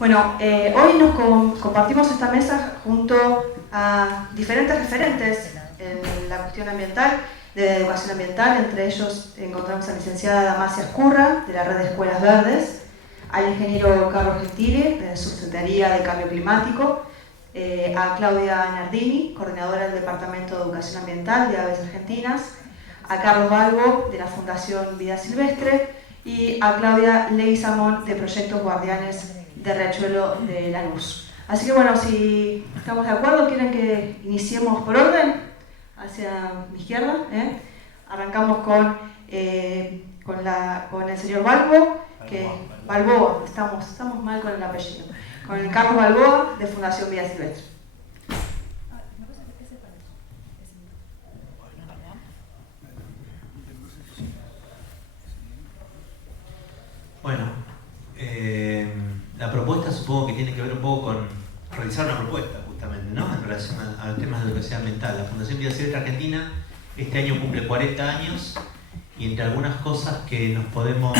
Bueno, hoy compartimos esta mesa junto a diferentes referentes en la cuestión ambiental, de educación ambiental. Entre ellos encontramos a la licenciada Damasia Escurra, de la Red de Escuelas Verdes, al ingeniero Carlos Gentili, de la Subsecretaría de Cambio Climático, a Claudia Nardini, coordinadora del Departamento de Educación Ambiental de Aves Argentinas, a Carlos Balbo, de la Fundación Vida Silvestre, y a Claudia Leguizamón, de Proyectos Guardianes de Riachuelo de Lanús. Así que bueno, si estamos de acuerdo, ¿quieren que iniciemos por orden? Hacia mi izquierda. Arrancamos con el señor Balbo, Balboa, estamos mal con el apellido. Con el Carlos Balboa, de Fundación Vida Silvestre. Bueno, la propuesta supongo que tiene que ver un poco con realizar una propuesta justamente, ¿no? En relación a los temas de educación ambiental. La Fundación Vida Silvestre Argentina este año cumple 40 años y entre algunas cosas que nos podemos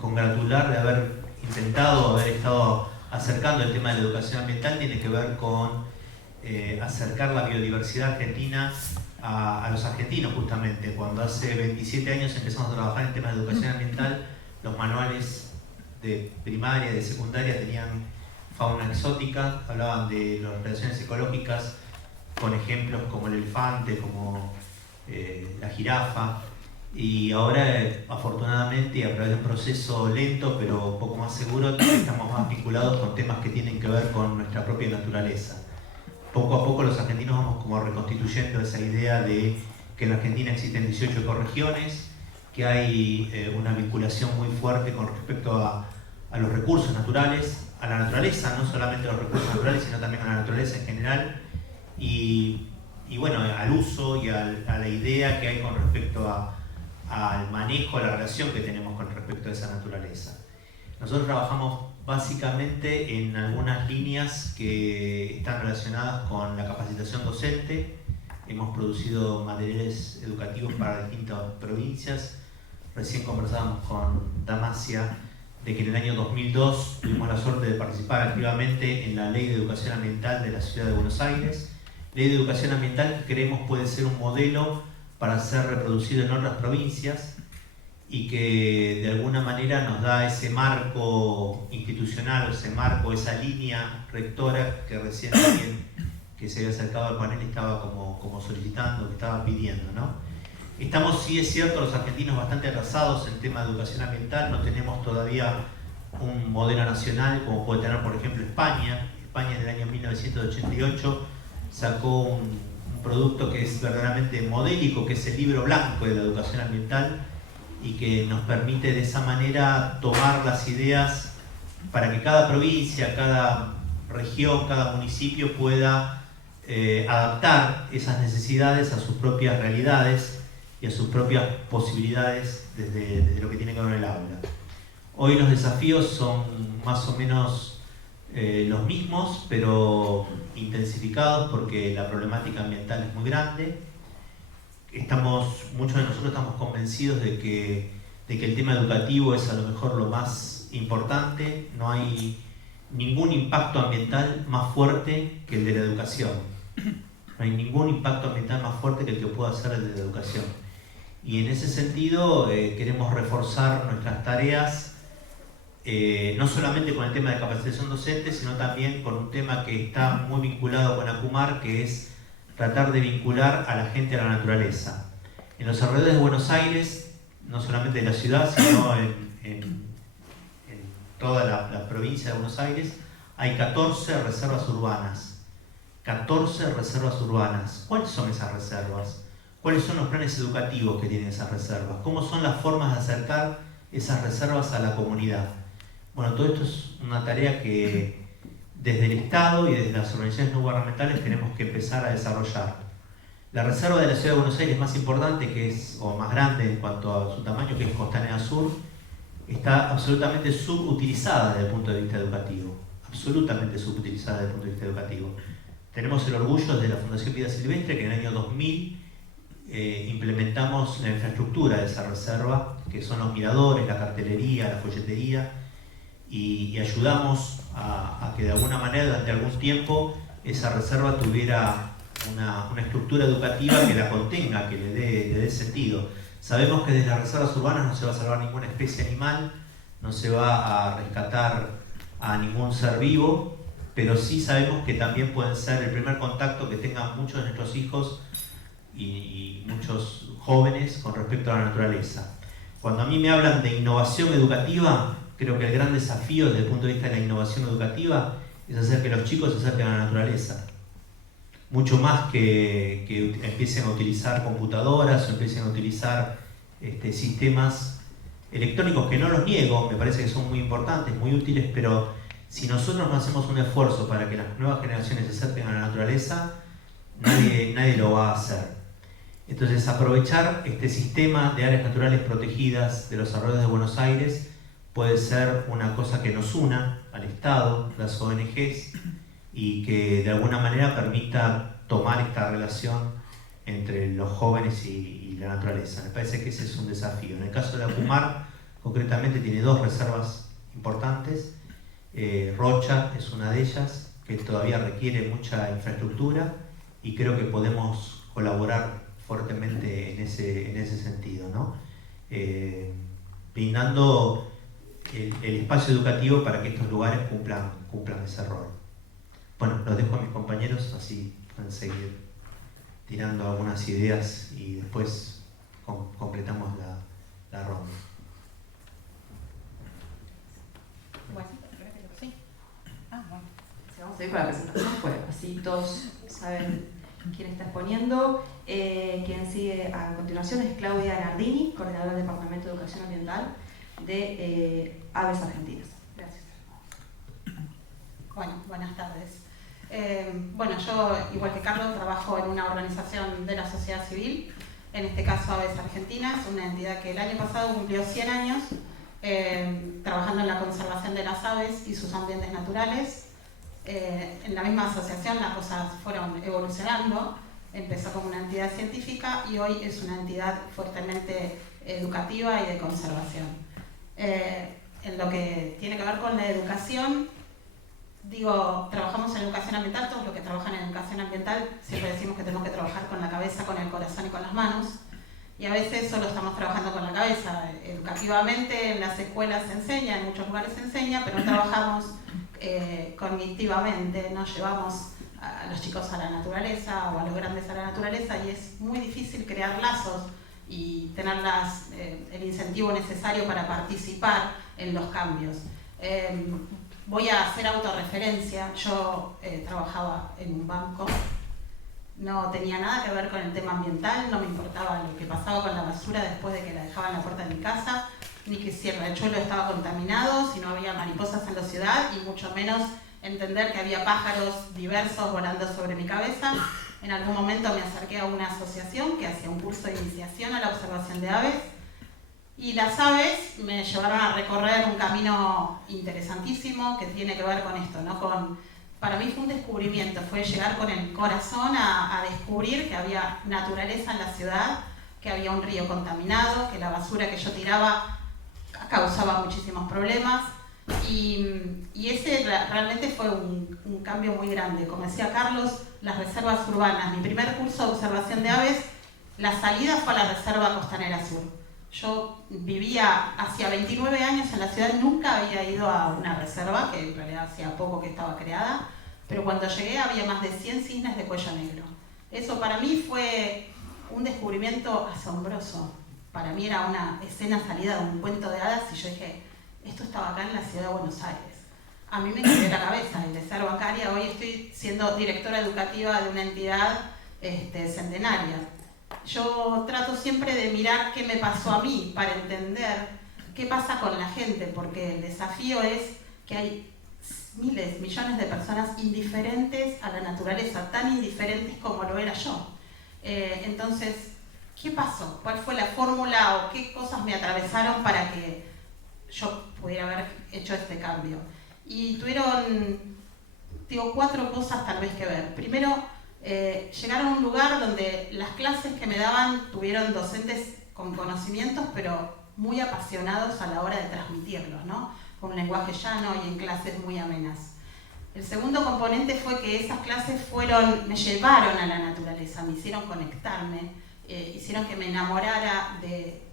congratular de haber intentado, haber estado acercando el tema de la educación ambiental tiene que ver con acercar la biodiversidad argentina a los argentinos justamente. Cuando hace 27 años empezamos a trabajar en temas de educación ambiental, los manuales de primaria y de secundaria tenían fauna exótica, hablaban de las relaciones ecológicas con ejemplos como el elefante, como la jirafa, y ahora afortunadamente, y a través de un proceso lento pero un poco más seguro, estamos más vinculados con temas que tienen que ver con nuestra propia naturaleza. Poco a poco los argentinos vamos como reconstituyendo esa idea de que en la Argentina existen 18 ecorregiones, que hay una vinculación muy fuerte con respecto a los recursos naturales, a la naturaleza, no solamente a los recursos naturales, sino también a la naturaleza en general, y bueno, al uso y a la idea que hay con respecto al manejo, a la relación que tenemos con respecto a esa naturaleza. Nosotros trabajamos básicamente en algunas líneas que están relacionadas con la capacitación docente. Hemos producido materiales educativos para distintas provincias. Recién conversábamos con Damasia de que en el año 2002 tuvimos la suerte de participar activamente en la Ley de Educación Ambiental de la Ciudad de Buenos Aires. Ley de Educación Ambiental que creemos puede ser un modelo para ser reproducido en otras provincias y que de alguna manera nos da ese marco institucional, ese marco, esa línea rectora que recién alguien que se había acercado al panel estaba como solicitando, que estaba pidiendo, ¿no? Estamos, sí es cierto, los argentinos bastante atrasados en tema de educación ambiental, no tenemos todavía un modelo nacional como puede tener por ejemplo España. España en el año 1988 sacó un producto que es verdaderamente modélico, que es el Libro Blanco de la Educación Ambiental, y que nos permite de esa manera tomar las ideas para que cada provincia, cada región, cada municipio pueda adaptar esas necesidades a sus propias realidades y a sus propias posibilidades desde lo que tiene que ver con el aula. Hoy los desafíos son más o menos los mismos, pero intensificados porque la problemática ambiental es muy grande. Muchos de nosotros estamos convencidos de que el tema educativo es a lo mejor lo más importante. No hay ningún impacto ambiental más fuerte que el de la educación. No hay ningún impacto ambiental más fuerte que el que pueda ser el de la educación. Y en ese sentido queremos reforzar nuestras tareas, no solamente con el tema de capacitación docente, sino también con un tema que está muy vinculado con ACUMAR, que es tratar de vincular a la gente a la naturaleza. En los alrededores de Buenos Aires, no solamente de la ciudad, sino en toda la provincia de Buenos Aires, hay 14 reservas urbanas. 14 reservas urbanas. ¿Cuáles son esas reservas? ¿Cuáles son los planes educativos que tienen esas reservas? ¿Cómo son las formas de acercar esas reservas a la comunidad? Bueno, todo esto es una tarea que desde el Estado y desde las organizaciones no gubernamentales tenemos que empezar a desarrollar. La reserva de la Ciudad de Buenos Aires más importante, o más grande en cuanto a su tamaño, que es Costanera Sur, está absolutamente subutilizada desde el punto de vista educativo. Absolutamente subutilizada desde el punto de vista educativo. Tenemos el orgullo de la Fundación Vida Silvestre que en el año 2000 implementamos la infraestructura de esa reserva, que son los miradores, la cartelería, la folletería, y ayudamos a que de alguna manera durante algún tiempo esa reserva tuviera una estructura educativa que la contenga, que le dé sentido. Sabemos que desde las reservas urbanas no se va a salvar ninguna especie animal, no se va a rescatar a ningún ser vivo, pero sí sabemos que también pueden ser el primer contacto que tengan muchos de nuestros hijos y muchos jóvenes con respecto a la naturaleza. Cuando a mí me hablan de innovación educativa, creo que el gran desafío desde el punto de vista de la innovación educativa es hacer que los chicos se acerquen a la naturaleza. Mucho más que empiecen a utilizar computadoras o empiecen a utilizar sistemas electrónicos, que no los niego, me parece que son muy importantes, muy útiles, pero si nosotros no hacemos un esfuerzo para que las nuevas generaciones se acerquen a la naturaleza, nadie lo va a hacer. Entonces, aprovechar este sistema de áreas naturales protegidas de los alrededores de Buenos Aires puede ser una cosa que nos una al Estado, las ONGs, y que de alguna manera permita tomar esta relación entre los jóvenes y la naturaleza. Me parece que ese es un desafío. En el caso de Acumar, concretamente tiene 2 reservas importantes. Rocha es una de ellas, que todavía requiere mucha infraestructura, y creo que podemos colaborar fuertemente en ese sentido, ¿no? Brindando el espacio educativo para que estos lugares cumplan ese rol. Bueno, los dejo a mis compañeros, así pueden seguir tirando algunas ideas y después completamos la ronda. Bueno, sí. Bueno. Vamos a ir con la presentación, pues así todos saben quién está exponiendo. Quien sigue a continuación es Claudia Nardini, coordinadora del Departamento de Educación Ambiental de Aves Argentinas. Gracias. Bueno, buenas tardes. Bueno, yo, igual que Carlos, trabajo en una organización de la sociedad civil, en este caso Aves Argentinas, una entidad que el año pasado cumplió 100 años trabajando en la conservación de las aves y sus ambientes naturales. En la misma asociación las cosas fueron evolucionando, empezó como una entidad científica y hoy es una entidad fuertemente educativa y de conservación. En lo que tiene que ver con la educación, trabajamos en educación ambiental, todos los que trabajan en educación ambiental siempre decimos que tenemos que trabajar con la cabeza, con el corazón y con las manos, y a veces solo estamos trabajando con la cabeza. Educativamente en las escuelas se enseña, en muchos lugares se enseña, pero no trabajamos cognitivamente, no llevamos a los chicos a la naturaleza o a los grandes a la naturaleza, y es muy difícil crear lazos y tener el incentivo necesario para participar en los cambios. Voy a hacer autorreferencia. Yo trabajaba en un banco, no tenía nada que ver con el tema ambiental, no me importaba lo que pasaba con la basura después de que la dejaba en la puerta de mi casa, ni que si el riachuelo estaba contaminado, si no había mariposas en la ciudad, y mucho menos entender que había pájaros diversos volando sobre mi cabeza. En algún momento me acerqué a una asociación que hacía un curso de iniciación a la observación de aves, y las aves me llevaron a recorrer un camino interesantísimo que tiene que ver con esto, ¿no? Para mí fue un descubrimiento, fue llegar con el corazón a descubrir que había naturaleza en la ciudad, que había un río contaminado, que la basura que yo tiraba causaba muchísimos problemas, y ese realmente fue un cambio muy grande. Como decía Carlos, las reservas urbanas, mi primer curso de observación de aves, la salida fue a la Reserva Costanera Sur. Yo vivía hacía 29 años en la ciudad, nunca había ido a una reserva, que en realidad hacía poco que estaba creada, pero cuando llegué había más de 100 cisnes de cuello negro. Eso para mí fue un descubrimiento asombroso. Para mí era una escena salida de un cuento de hadas, y yo dije, esto estaba acá en la ciudad de Buenos Aires. A mí me quedó la cabeza, y de ser bancaria hoy estoy siendo directora educativa de una entidad centenaria. Yo trato siempre de mirar qué me pasó a mí para entender qué pasa con la gente, porque el desafío es que hay miles, millones de personas indiferentes a la naturaleza, tan indiferentes como lo era yo. Entonces, ¿qué pasó? ¿Cuál fue la fórmula o qué cosas me atravesaron para que yo pudiera haber hecho este cambio? Y tuvieron, 4 cosas tal vez que ver. Primero, llegaron a un lugar donde las clases que me daban tuvieron docentes con conocimientos, pero muy apasionados a la hora de transmitirlos, ¿no? con un lenguaje llano y en clases muy amenas. El segundo componente fue que esas clases me llevaron a la naturaleza, me hicieron conectarme, hicieron que me enamorara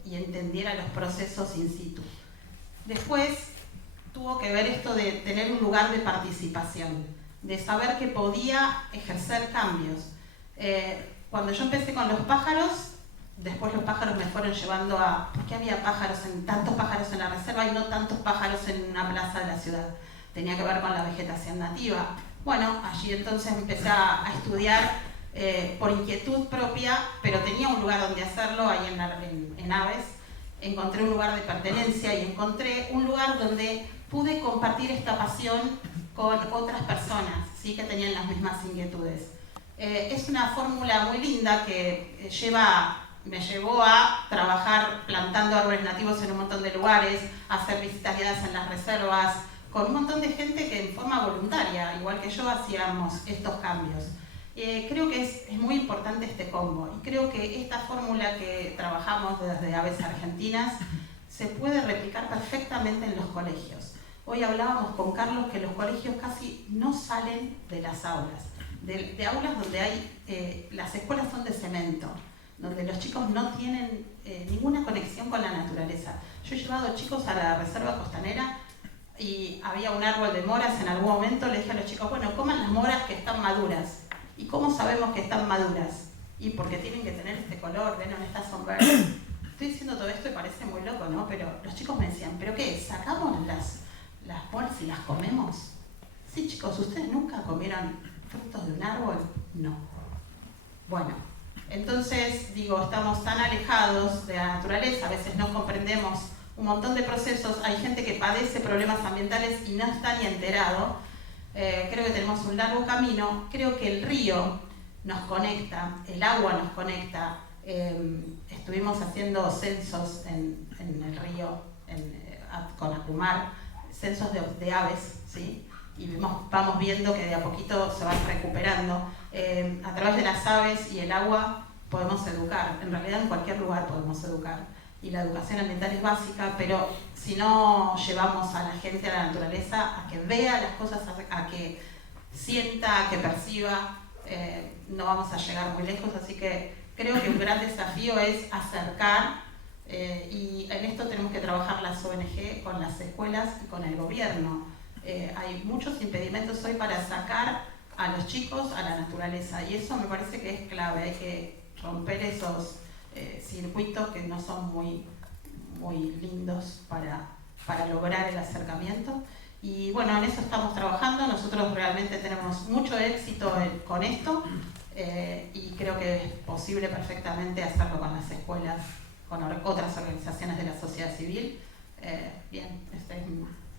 y entendiera los procesos in situ. Después tuvo que ver esto de tener un lugar de participación, de saber que podía ejercer cambios. Cuando yo empecé con los pájaros, después los pájaros me fueron llevando ¿por qué había tantos pájaros en la reserva y no tantos pájaros en una plaza de la ciudad? Tenía que ver con la vegetación nativa. Bueno, allí entonces empecé a estudiar por inquietud propia, pero tenía un lugar donde hacerlo, ahí en Aves. Encontré un lugar de pertenencia y encontré un lugar donde pude compartir esta pasión con otras personas, ¿sí?, que tenían las mismas inquietudes. Es una fórmula muy linda que me llevó a trabajar plantando árboles nativos en un montón de lugares, a hacer visitas guiadas en las reservas, con un montón de gente que en forma voluntaria, igual que yo, hacíamos estos cambios. Creo que es muy importante este combo, y creo que esta fórmula que trabajamos desde Aves Argentinas se puede replicar perfectamente en los colegios. Hoy hablábamos con Carlos que los colegios casi no salen de las aulas, de aulas donde las escuelas son de cemento, donde los chicos no tienen ninguna conexión con la naturaleza. Yo he llevado chicos a la reserva costanera y había un árbol de moras. En algún momento le dije a los chicos, bueno, coman las moras que están maduras. ¿Y cómo sabemos que están maduras? Y porque tienen que tener este color, ven, estas son verdes. Estoy diciendo todo esto y parece muy loco, ¿no? Pero los chicos me decían, ¿pero qué? ¿Sacamos las moras y las comemos? Sí, chicos, ¿ustedes nunca comieron frutos de un árbol? No. Bueno, entonces, digo, estamos tan alejados de la naturaleza, a veces no comprendemos un montón de procesos, hay gente que padece problemas ambientales y no está ni enterado. Creo que tenemos un largo camino. Creo que el río nos conecta, el agua nos conecta. Estuvimos haciendo censos en el río con Acumar, censos de aves, ¿sí? Y vamos viendo que de a poquito se van recuperando. A través de las aves y el agua podemos educar. En realidad en cualquier lugar podemos educar. Y la educación ambiental es básica, pero si no llevamos a la gente a la naturaleza, a que vea las cosas, a que sienta, a que perciba, no vamos a llegar muy lejos. Así que creo que un gran desafío es acercar, y en esto tenemos que trabajar las ONG con las escuelas y con el gobierno. Hay muchos impedimentos hoy para sacar a los chicos a la naturaleza, y eso me parece que es clave. Hay que romper esos circuitos que no son muy lindos para lograr el acercamiento. Y bueno, en eso estamos trabajando. Nosotros realmente tenemos mucho éxito con esto, y creo que es posible perfectamente hacerlo con las escuelas, con otras organizaciones de la sociedad civil. Bien, esta es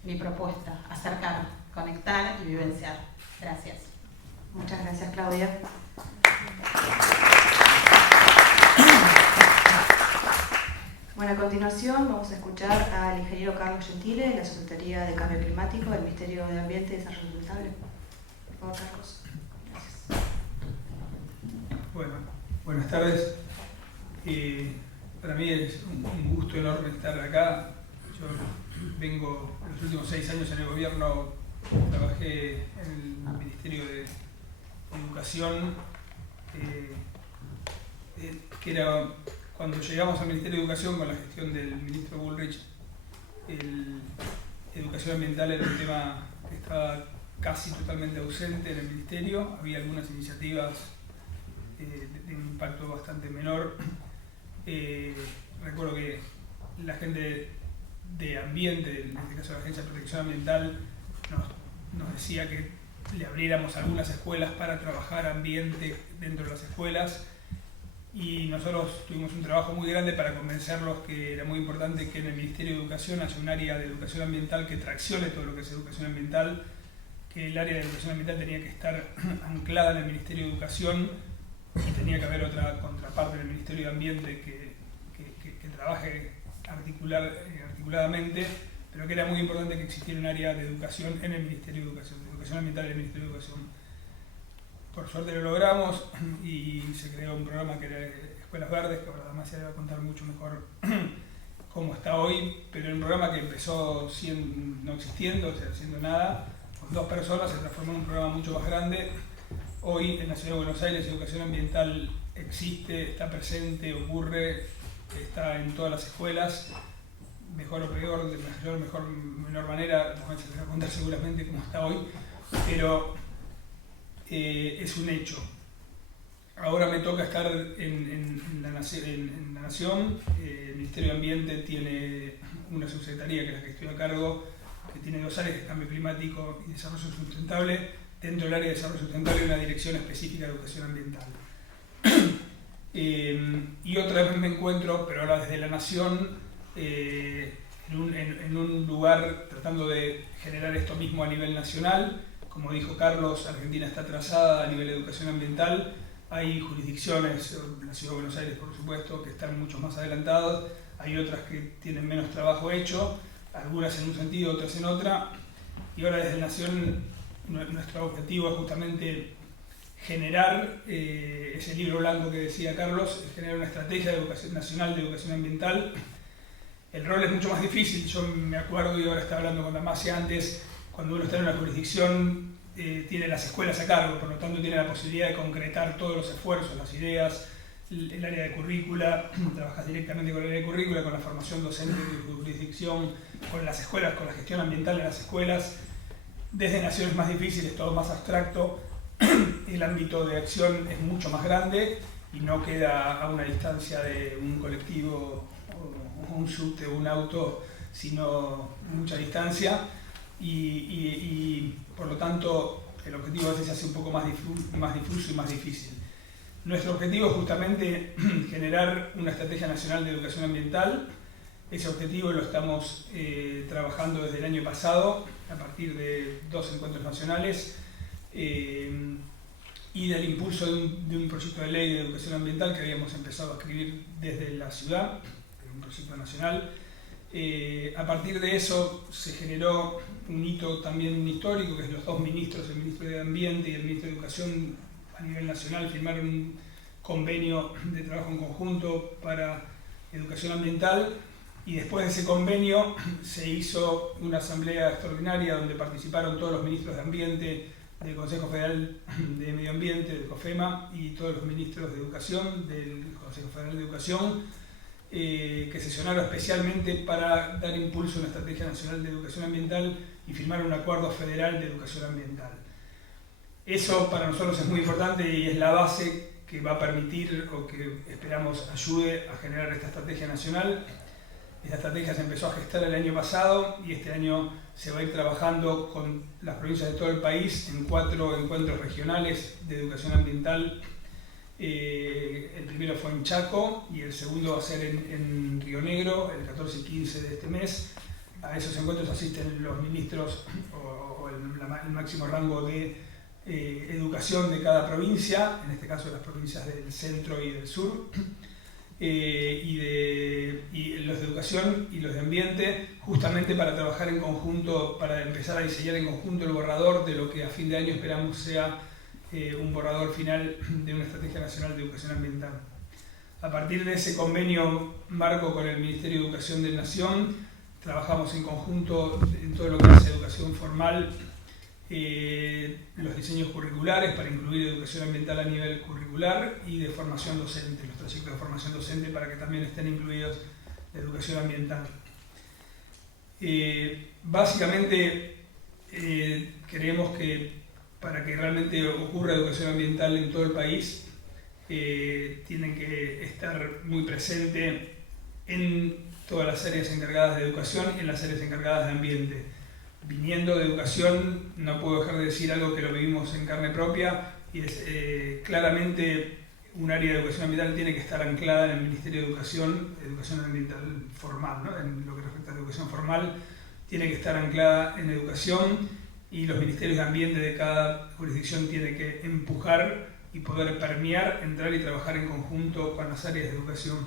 mi propuesta: acercar, conectar y vivenciar. Gracias. Muchas gracias, Claudia. Bueno, a continuación vamos a escuchar al ingeniero Carlos Gentile, de la Secretaría de Cambio Climático del Ministerio de Ambiente y Desarrollo Sustentable. Por favor, Carlos. Gracias. Bueno, buenas tardes. Para mí es un gusto enorme estar acá. Yo vengo los últimos 6 años en el gobierno, trabajé en el Ministerio de Educación, que era cuando llegamos al Ministerio de Educación con la gestión del ministro Bullrich. Educación ambiental era un tema que estaba casi totalmente ausente en el ministerio. Había algunas iniciativas de un impacto bastante menor. Recuerdo que la gente de ambiente, en este caso la Agencia de Protección Ambiental, nos decía que le abriéramos algunas escuelas para trabajar ambiente dentro de las escuelas, y nosotros tuvimos un trabajo muy grande para convencerlos que era muy importante que en el Ministerio de Educación haya un área de educación ambiental que traccione todo lo que es educación ambiental, que el área de educación ambiental tenía que estar anclada en el Ministerio de Educación, y tenía que haber otra contraparte en el Ministerio de Ambiente que trabaje articuladamente, pero que era muy importante que existiera un área de educación en el Ministerio de Educación, de educación ambiental en el Ministerio de Educación. Por suerte lo logramos y se creó un programa que era Escuelas Verdes, que ahora Damasia le va a contar mucho mejor como está hoy, pero en un programa que empezó no existiendo, o sea, haciendo nada, con 2 personas, se transformó en un programa mucho más grande. Hoy en la Ciudad de Buenos Aires educación ambiental existe, está presente, ocurre, está en todas las escuelas, mejor o peor, de mejor menor manera, nos van a contar seguramente cómo está hoy, pero es un hecho. Ahora me toca estar en la Nación. El Ministerio de Ambiente tiene una subsecretaría, que es la que estoy a cargo, que tiene 2 áreas, que es Cambio Climático y Desarrollo Sustentable. Dentro del área de Desarrollo Sustentable hay una dirección específica de educación ambiental. Y otra vez me encuentro, pero ahora desde la Nación, en un lugar tratando de generar esto mismo a nivel nacional. Como dijo Carlos, Argentina está atrasada a nivel de educación ambiental. Hay jurisdicciones, la Ciudad de Buenos Aires por supuesto, que están mucho más adelantadas. Hay otras que tienen menos trabajo hecho, algunas en un sentido, otras en otra. Y ahora desde la Nación nuestro objetivo es justamente generar ese libro blanco que decía Carlos, generar una estrategia de educación nacional de educación ambiental. El rol es mucho más difícil. Yo me acuerdo, y ahora estaba hablando con Damasia antes, cuando uno está en una jurisdicción tiene las escuelas a cargo, por lo tanto tiene la posibilidad de concretar todos los esfuerzos, las ideas, el área de currícula, trabajas directamente con el área de currícula, con la formación docente de tu jurisdicción, con las escuelas, con la gestión ambiental en las escuelas. Desde Nación es más difícil, es todo más abstracto, el ámbito de acción es mucho más grande y no queda a una distancia de un colectivo o un subte o un auto, sino mucha distancia. Y por lo tanto el objetivo a veces se hace un poco más difuso y más difícil. Nuestro objetivo es justamente generar una estrategia nacional de educación ambiental. Ese objetivo lo estamos trabajando desde el año pasado a partir de 2 encuentros nacionales y del impulso de un proyecto de ley de educación ambiental que habíamos empezado a escribir desde la ciudad, un proyecto nacional. A partir de eso se generó un hito también histórico, que es los 2 ministros, el ministro de Ambiente y el ministro de Educación a nivel nacional, firmaron un convenio de trabajo en conjunto para educación ambiental, y después de ese convenio se hizo una asamblea extraordinaria donde participaron todos los ministros de Ambiente del Consejo Federal de Medio Ambiente, del COFEMA, y todos los ministros de Educación del Consejo Federal de Educación, que sesionaron especialmente para dar impulso a una estrategia nacional de educación ambiental y firmar un acuerdo federal de educación ambiental. Eso para nosotros es muy importante y es la base que va a permitir, o que esperamos ayude a generar esta estrategia nacional. Esta estrategia se empezó a gestar el año pasado y este año se va a ir trabajando con las provincias de todo el país en 4 encuentros regionales de educación ambiental. El primero fue en Chaco y el segundo va a ser en Río Negro, el 14 y 15 de este mes. A esos encuentros asisten los ministros o el máximo rango de educación de cada provincia, en este caso las provincias del centro y del sur, y los de educación y los de ambiente, justamente para trabajar en conjunto, para empezar a diseñar en conjunto el borrador de lo que a fin de año esperamos sea un borrador final de una estrategia nacional de educación ambiental. A partir de ese convenio marco con el Ministerio de Educación de Nación, trabajamos en conjunto en todo lo que es educación formal, los diseños curriculares para incluir educación ambiental a nivel curricular y de formación docente, los proyectos de formación docente para que también estén incluidos la educación ambiental. Básicamente creemos que para que realmente ocurra educación ambiental en todo el país, tienen que estar muy presente en todas las áreas encargadas de educación y en las áreas encargadas de ambiente. Viniendo de educación, no puedo dejar de decir algo que lo vivimos en carne propia, y es claramente un área de educación ambiental tiene que estar anclada en el Ministerio de Educación ambiental formal, ¿no? En lo que respecta a la educación formal, tiene que estar anclada en educación, y los ministerios de ambiente de cada jurisdicción tienen que empujar y poder permear, entrar y trabajar en conjunto con las áreas de educación.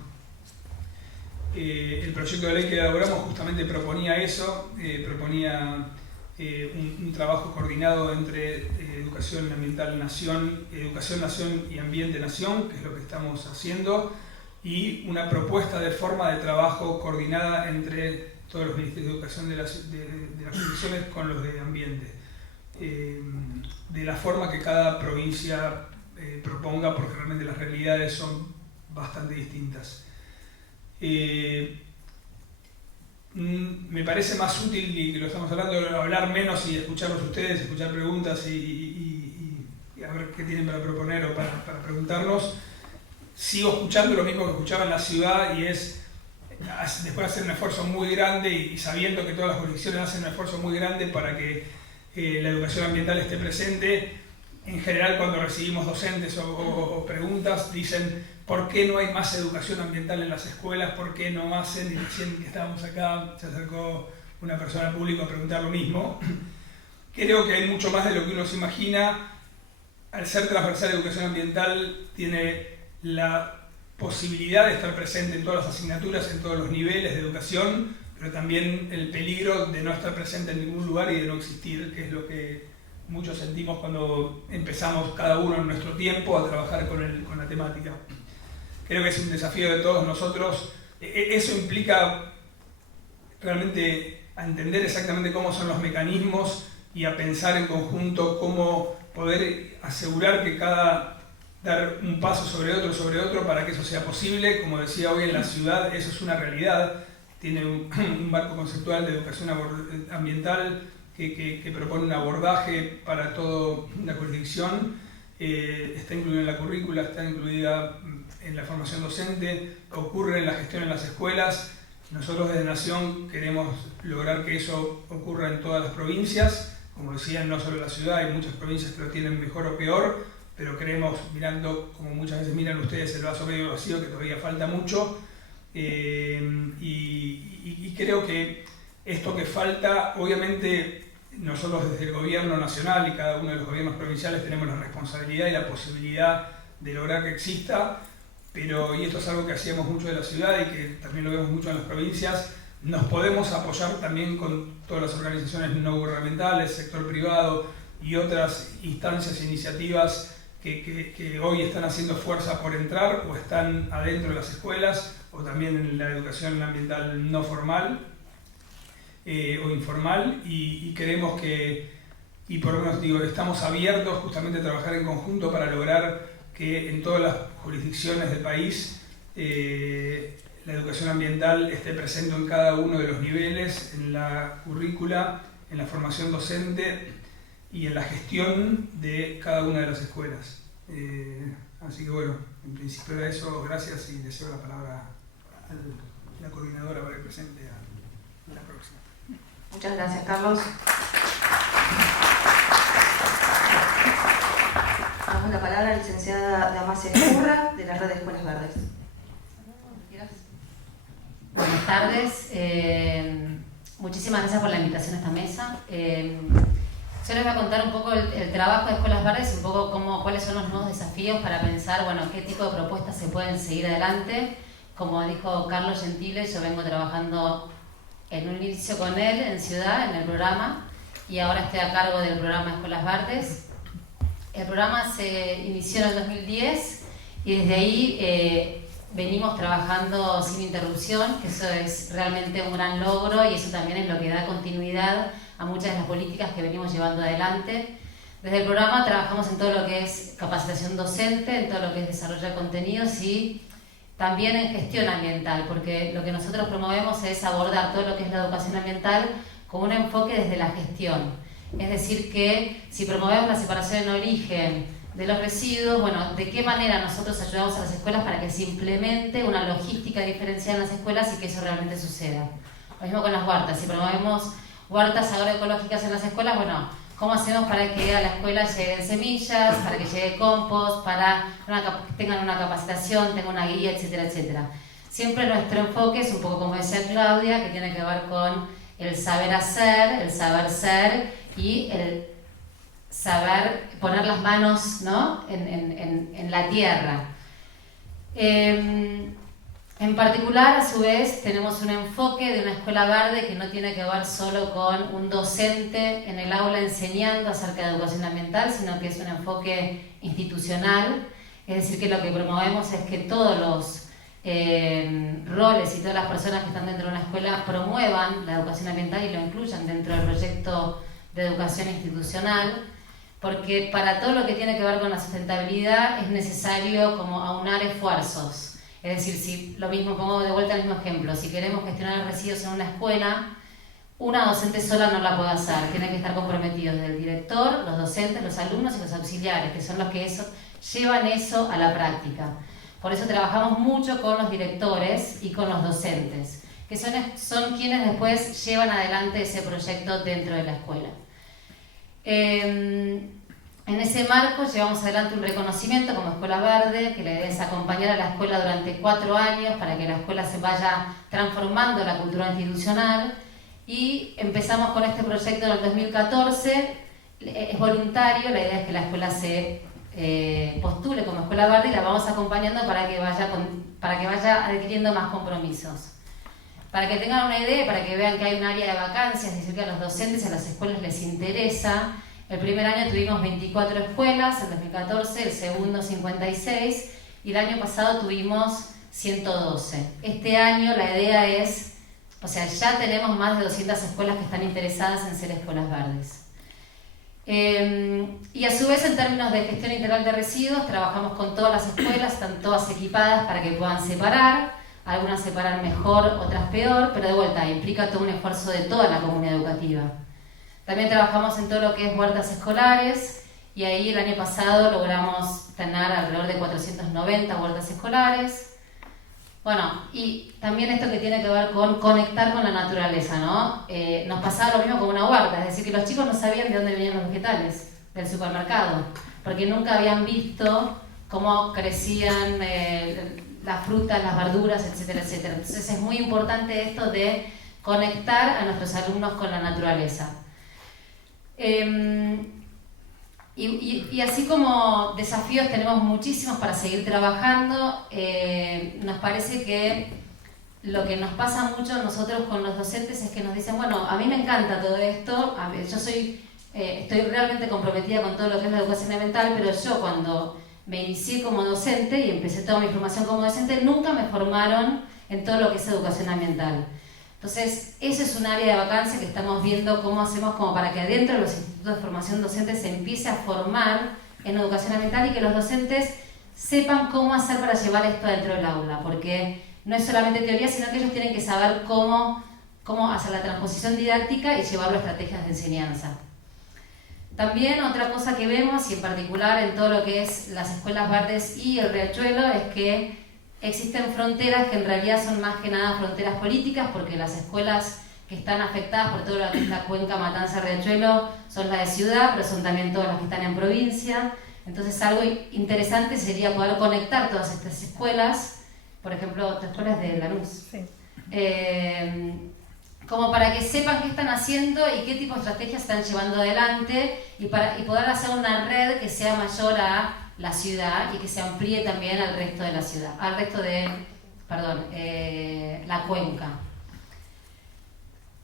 El proyecto de ley que elaboramos justamente proponía eso, proponía un trabajo coordinado entre Educación Ambiental Nación, Educación Nación y Ambiente Nación, que es lo que estamos haciendo, y una propuesta de forma de trabajo coordinada entre todos los ministerios de educación de las jurisdicciones con los de ambiente, de la forma que cada provincia proponga, porque realmente las realidades son bastante distintas. Me parece más útil, y que lo estamos hablando, hablar menos y escucharlos ustedes, escuchar preguntas y a ver qué tienen para proponer o para preguntarnos. Sigo escuchando lo mismo que escuchaba en la ciudad, y es después de hacer un esfuerzo muy grande y sabiendo que todas las jurisdicciones hacen un esfuerzo muy grande para que la educación ambiental esté presente. En general, cuando recibimos docentes o preguntas, dicen: ¿por qué no hay más educación ambiental en las escuelas? ¿Por qué no hacen? Y recién que estábamos acá, se acercó una persona al público a preguntar lo mismo. Creo que hay mucho más de lo que uno se imagina. Al ser transversal educación ambiental, tiene la posibilidad de estar presente en todas las asignaturas, en todos los niveles de educación, pero también el peligro de no estar presente en ningún lugar y de no existir, que es lo que muchos sentimos cuando empezamos cada uno en nuestro tiempo a trabajar con la temática. Creo que es un desafío de todos nosotros. Eso implica realmente a entender exactamente cómo son los mecanismos y a pensar en conjunto cómo poder asegurar que dar un paso sobre otro para que eso sea posible. Como decía hoy, en la ciudad eso es una realidad. Tiene un marco conceptual de educación ambiental que propone un abordaje para toda la jurisdicción. Está incluida en la currícula, está incluida en la formación docente, ocurre en la gestión en las escuelas. Nosotros desde Nación queremos lograr que eso ocurra en todas las provincias. Como decían, no solo en la ciudad, hay muchas provincias que lo tienen mejor o peor, pero creemos, mirando, como muchas veces miran ustedes, el vaso medio vacío, que todavía falta mucho. Y creo que esto que falta, obviamente, nosotros desde el gobierno nacional y cada uno de los gobiernos provinciales tenemos la responsabilidad y la posibilidad de lograr que exista, pero, y esto es algo que hacíamos mucho de la ciudad y que también lo vemos mucho en las provincias, nos podemos apoyar también con todas las organizaciones no gubernamentales, sector privado y otras instancias e iniciativas que hoy están haciendo fuerza por entrar o están adentro de las escuelas o también en la educación ambiental no formal o informal, y creemos que, y por lo menos digo, estamos abiertos justamente a trabajar en conjunto para lograr que en todas las jurisdicciones del país la educación ambiental esté presente en cada uno de los niveles, en la currícula, en la formación docente y en la gestión de cada una de las escuelas. Así que bueno, en principio era eso. Gracias, y deseo la palabra a la coordinadora para que presente a la próxima. Muchas gracias, Carlos. Damos la palabra a la licenciada Damasia Escurra, de la Red de Escuelas Verdes. Buenas tardes. Muchísimas gracias por la invitación a esta mesa. Yo les voy a contar un poco el trabajo de Escuelas Verdes, un poco cuáles son los nuevos desafíos para pensar, bueno, qué tipo de propuestas se pueden seguir adelante. Como dijo Carlos Gentile, yo vengo trabajando en un inicio con él en Ciudad, en el programa, y ahora estoy a cargo del programa Escuelas Verdes. El programa se inició en el 2010 y desde ahí venimos trabajando sin interrupción, que eso es realmente un gran logro, y eso también es lo que da continuidad a muchas de las políticas que venimos llevando adelante. Desde el programa trabajamos en todo lo que es capacitación docente, en todo lo que es desarrollo de contenidos y también en gestión ambiental, porque lo que nosotros promovemos es abordar todo lo que es la educación ambiental con un enfoque desde la gestión. Es decir, que si promovemos la separación en origen de los residuos, bueno, ¿de qué manera nosotros ayudamos a las escuelas para que se implemente una logística diferenciada en las escuelas y que eso realmente suceda? Lo mismo con las huertas. Si promovemos huertas agroecológicas en las escuelas, bueno, ¿cómo hacemos para que a la escuela lleguen semillas, para que llegue compost, para que tengan una capacitación, tengan una guía, etcétera, etcétera? Siempre nuestro enfoque es un poco como decía Claudia, que tiene que ver con el saber hacer, el saber ser y el saber poner las manos, ¿no?, en la tierra. En particular, a su vez, tenemos un enfoque de una escuela verde que no tiene que ver solo con un docente en el aula enseñando acerca de educación ambiental, sino que es un enfoque institucional. Es decir, que lo que promovemos es que todos los roles y todas las personas que están dentro de una escuela promuevan la educación ambiental y lo incluyan dentro del proyecto de educación institucional, porque para todo lo que tiene que ver con la sustentabilidad es necesario como aunar esfuerzos. Es decir, si lo mismo, pongo de vuelta el mismo ejemplo, si queremos gestionar residuos en una escuela, una docente sola no la puede hacer, tienen que estar comprometidos el director, los docentes, los alumnos y los auxiliares, que son los que llevan eso a la práctica. Por eso trabajamos mucho con los directores y con los docentes, que son quienes después llevan adelante ese proyecto dentro de la escuela. En ese marco llevamos adelante un reconocimiento como Escuela Verde, que la idea es acompañar a la escuela durante 4 años para que la escuela se vaya transformando la cultura institucional, y empezamos con este proyecto en el 2014, es voluntario, la idea es que la escuela se postule como Escuela Verde y la vamos acompañando para que vaya adquiriendo más compromisos. Para que tengan una idea, para que vean que hay un área de vacancias, es decir, que a los docentes y a las escuelas les interesa. El primer año tuvimos 24 escuelas, el 2014, el segundo 56 y el año pasado tuvimos 112. Este año la idea es, o sea, ya tenemos más de 200 escuelas que están interesadas en ser escuelas verdes. Y a su vez, en términos de gestión integral de residuos, trabajamos con todas las escuelas, están todas equipadas para que puedan separar. Algunas separan mejor, otras peor, pero de vuelta implica todo un esfuerzo de toda la comunidad educativa. También trabajamos en todo lo que es huertas escolares, y ahí el año pasado logramos tener alrededor de 490 huertas escolares. Bueno, y también esto que tiene que ver con conectar con la naturaleza, ¿no? Nos pasaba lo mismo con una huerta, es decir, que los chicos no sabían de dónde venían los vegetales del supermercado, porque nunca habían visto cómo crecían las frutas, las verduras, etcétera, etcétera. Entonces es muy importante esto de conectar a nuestros alumnos con la naturaleza. Y así como desafíos tenemos muchísimos para seguir trabajando. Nos parece que lo que nos pasa mucho a nosotros con los docentes es que nos dicen, bueno, a mí me encanta todo esto, yo estoy realmente comprometida con todo lo que es la educación ambiental, pero yo cuando me inicié como docente y empecé toda mi formación como docente, nunca me formaron en todo lo que es educación ambiental. Entonces, ese es un área de vacancia que estamos viendo cómo hacemos como para que dentro de los institutos de formación docente se empiece a formar en educación ambiental y que los docentes sepan cómo hacer para llevar esto dentro del aula, porque no es solamente teoría, sino que ellos tienen que saber cómo hacer la transposición didáctica y llevarlo a estrategias de enseñanza. También otra cosa que vemos, y en particular en todo lo que es las escuelas verdes y el riachuelo, es que existen fronteras que en realidad son más que nada fronteras políticas, porque las escuelas que están afectadas por todo lo que es la cuenca Matanza-Riachuelo son las de ciudad, pero son también todas las que están en provincia. Entonces algo interesante sería poder conectar todas estas escuelas, por ejemplo, escuelas de Lanús, sí. Como para que sepan qué están haciendo y qué tipo de estrategias están llevando adelante y poder hacer una red que sea mayor a la ciudad y que se amplíe también al resto de la ciudad, la cuenca.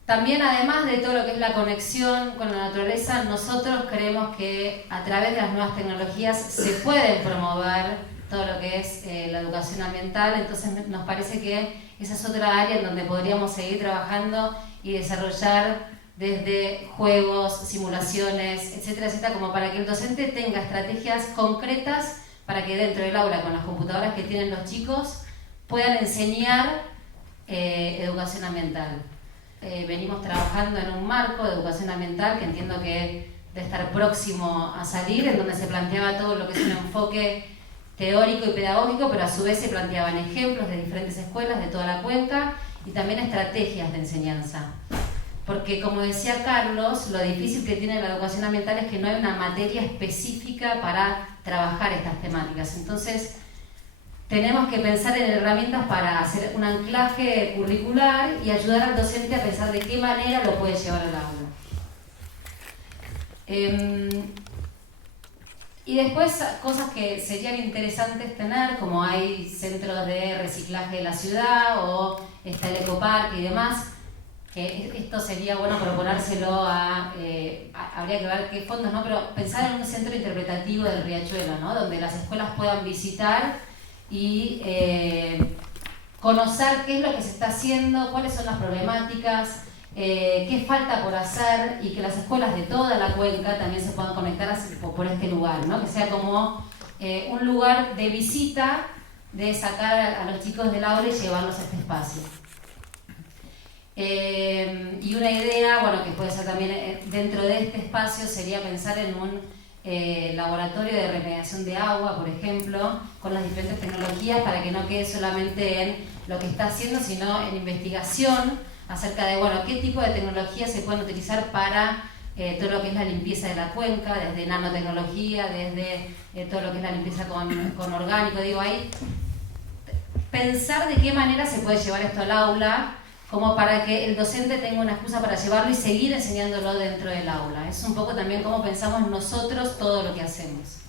También, además de todo lo que es la conexión con la naturaleza, nosotros creemos que a través de las nuevas tecnologías se pueden promover todo lo que es la educación ambiental. Entonces nos parece que esa es otra área en donde podríamos seguir trabajando y desarrollar desde juegos, simulaciones, etcétera, etcétera, como para que el docente tenga estrategias concretas para que dentro del aula, con las computadoras que tienen los chicos, puedan enseñar educación ambiental. Venimos trabajando en un marco de educación ambiental que entiendo que debe estar próximo a salir, en donde se planteaba todo lo que es un enfoque teórico y pedagógico, pero a su vez se planteaban ejemplos de diferentes escuelas de toda la cuenca y también estrategias de enseñanza. Porque, como decía Carlos, lo difícil que tiene la educación ambiental es que no hay una materia específica para trabajar estas temáticas. Entonces, tenemos que pensar en herramientas para hacer un anclaje curricular y ayudar al docente a pensar de qué manera lo puede llevar al aula. Y después, cosas que serían interesantes tener, como hay centros de reciclaje de la ciudad o está el ecoparque y demás, que esto sería bueno proponérselo habría que ver qué fondos, ¿no? Pero pensar en un centro interpretativo del riachuelo, ¿no? Donde las escuelas puedan visitar y conocer qué es lo que se está haciendo, cuáles son las problemáticas, qué falta por hacer, y que las escuelas de toda la cuenca también se puedan conectar por este lugar, ¿no? Que sea como un lugar de visita, de sacar a los chicos del aula y llevarlos a este espacio. Y una idea, bueno, que puede ser también dentro de este espacio, sería pensar en un laboratorio de remediación de agua, por ejemplo, con las diferentes tecnologías, para que no quede solamente en lo que está haciendo, sino en investigación acerca de, bueno, qué tipo de tecnologías se pueden utilizar para todo lo que es la limpieza de la cuenca, desde nanotecnología, desde todo lo que es la limpieza con orgánico. Digo, ahí pensar de qué manera se puede llevar esto al aula, como para que el docente tenga una excusa para llevarlo y seguir enseñándolo dentro del aula. Es un poco también cómo pensamos nosotros todo lo que hacemos.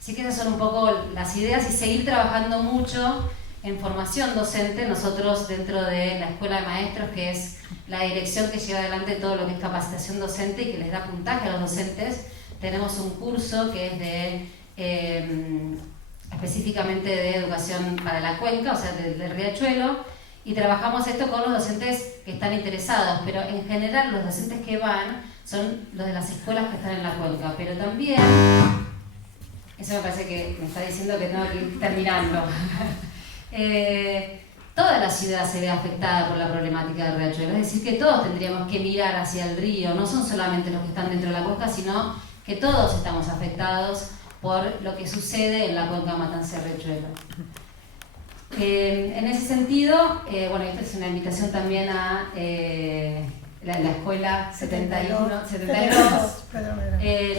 Así que esas son un poco las ideas, y seguir trabajando mucho en formación docente. Nosotros dentro de la Escuela de Maestros, que es la dirección que lleva adelante todo lo que es capacitación docente y que les da puntaje a los docentes, tenemos un curso que es de específicamente de educación para la cuenca, o sea, del Riachuelo, y trabajamos esto con los docentes que están interesados, pero en general los docentes que van son los de las escuelas que están en la cuenca, pero también, eso me parece que me está diciendo que tengo que ir terminando, toda la ciudad se ve afectada por la problemática del riachuelo, es decir, que todos tendríamos que mirar hacia el río, no son solamente los que están dentro de la cuenca, sino que todos estamos afectados por lo que sucede en la cuenca Matanza-Riachuelo. En ese sentido, bueno, esta es una invitación también a la escuela 72.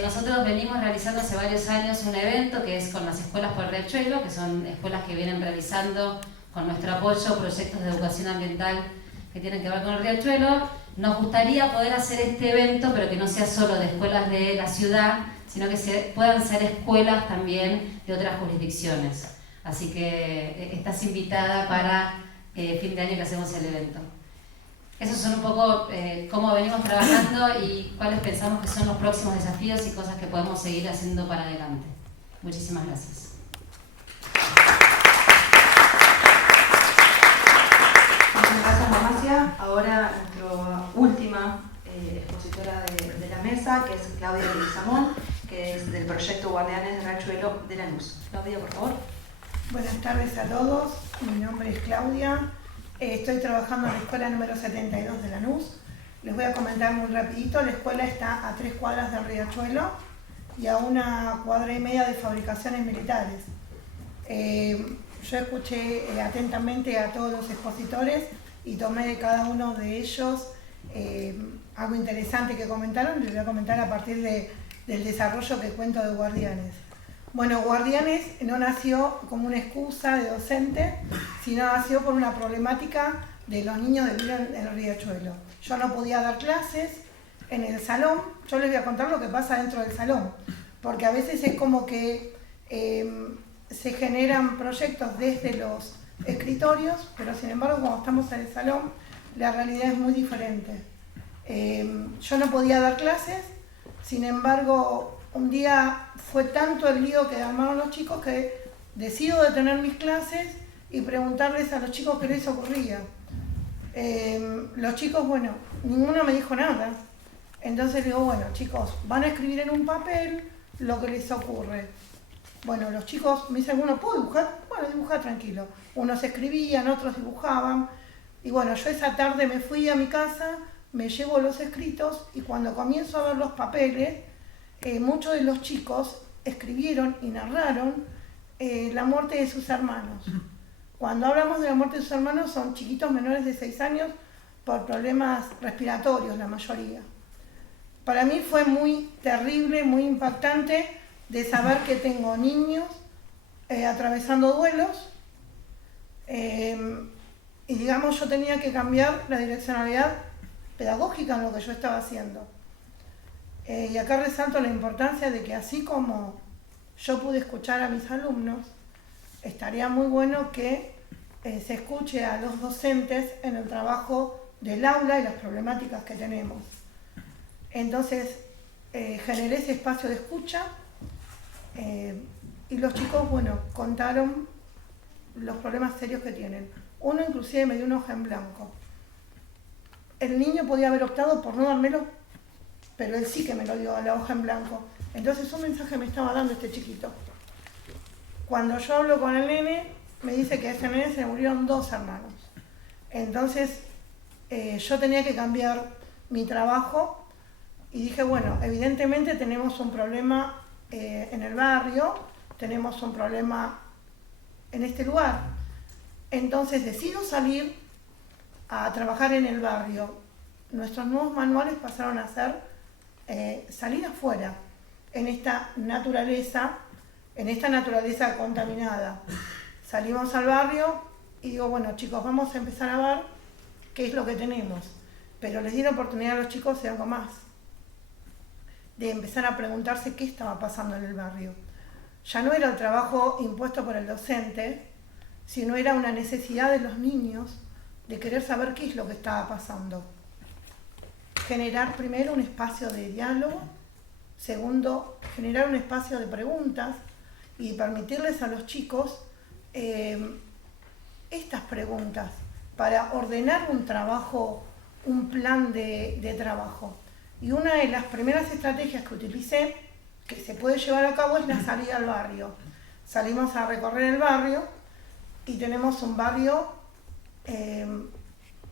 Nosotros venimos realizando hace varios años un evento que es con las escuelas por Riachuelo, que son escuelas que vienen realizando con nuestro apoyo proyectos de educación ambiental que tienen que ver con el Riachuelo. Nos gustaría poder hacer este evento, pero que no sea solo de escuelas de la ciudad, sino que puedan ser escuelas también de otras jurisdicciones. Así que estás invitada para fin de año que hacemos el evento. Esos son un poco cómo venimos trabajando y cuáles pensamos que son los próximos desafíos y cosas que podemos seguir haciendo para adelante. Muchísimas gracias. Muchas gracias, Damasia. Ahora nuestra última expositora de la mesa, que es Claudia Leguizamón, que es del proyecto Guardianes de Riachuelo de Lanús. Claudia, por favor. Buenas tardes a todos, mi nombre es Claudia, estoy trabajando en la escuela número 72 de Lanús. Les voy a comentar muy rapidito, la escuela está a 3 cuadras del Riachuelo y a 1,5 cuadras de fabricaciones militares. Yo escuché atentamente a todos los expositores y tomé de cada uno de ellos algo interesante que comentaron, y les voy a comentar a partir del desarrollo que cuento de Guardianes. Bueno, Guardianes no nació como una excusa de docente, sino nació por una problemática de los niños de vivir en el Riachuelo. Yo no podía dar clases en el salón, yo les voy a contar lo que pasa dentro del salón, porque a veces es como que se generan proyectos desde los escritorios, pero sin embargo cuando estamos en el salón la realidad es muy diferente. Yo no podía dar clases, sin embargo un día fue tanto el lío que armaron los chicos que decido detener mis clases y preguntarles a los chicos qué les ocurría. Los chicos, bueno, ninguno me dijo nada. Entonces digo, bueno, chicos, van a escribir en un papel lo que les ocurre. Bueno, los chicos me dicen, bueno, ¿puedo dibujar? Bueno, dibujar tranquilo. Unos escribían, otros dibujaban. Y bueno, yo esa tarde me fui a mi casa, me llevo los escritos y cuando comienzo a ver los papeles, muchos de los chicos escribieron y narraron la muerte de sus hermanos. Cuando hablamos de la muerte de sus hermanos son chiquitos menores de 6 años por problemas respiratorios, la mayoría. Para mí fue muy terrible, muy impactante de saber que tengo niños atravesando duelos y digamos yo tenía que cambiar la direccionalidad pedagógica en lo que yo estaba haciendo. Y acá resalto la importancia de que así como yo pude escuchar a mis alumnos, estaría muy bueno que se escuche a los docentes en el trabajo del aula y las problemáticas que tenemos. Entonces generé ese espacio de escucha y los chicos, bueno, contaron los problemas serios que tienen. Uno inclusive me dio una hoja en blanco. El niño podía haber optado por no dármelo, pero él sí que me lo dio a la hoja en blanco. Entonces un mensaje me estaba dando este chiquito. Cuando yo hablo con el nene, me dice que a ese nene se le murieron 2 hermanos. Entonces yo tenía que cambiar mi trabajo y dije, bueno, evidentemente tenemos un problema en el barrio, tenemos un problema en este lugar. Entonces decido salir a trabajar en el barrio. Nuestros nuevos manuales pasaron a ser salir afuera, en esta naturaleza contaminada. Salimos al barrio y digo, bueno chicos, vamos a empezar a ver qué es lo que tenemos. Pero les di la oportunidad a los chicos de algo más, de empezar a preguntarse qué estaba pasando en el barrio. Ya no era el trabajo impuesto por el docente, sino era una necesidad de los niños de querer saber qué es lo que estaba pasando. Generar primero un espacio de diálogo, segundo, generar un espacio de preguntas y permitirles a los chicos estas preguntas para ordenar un trabajo, un plan de trabajo. Y una de las primeras estrategias que utilicé, que se puede llevar a cabo, es la salida al barrio. Salimos a recorrer el barrio y tenemos un barrio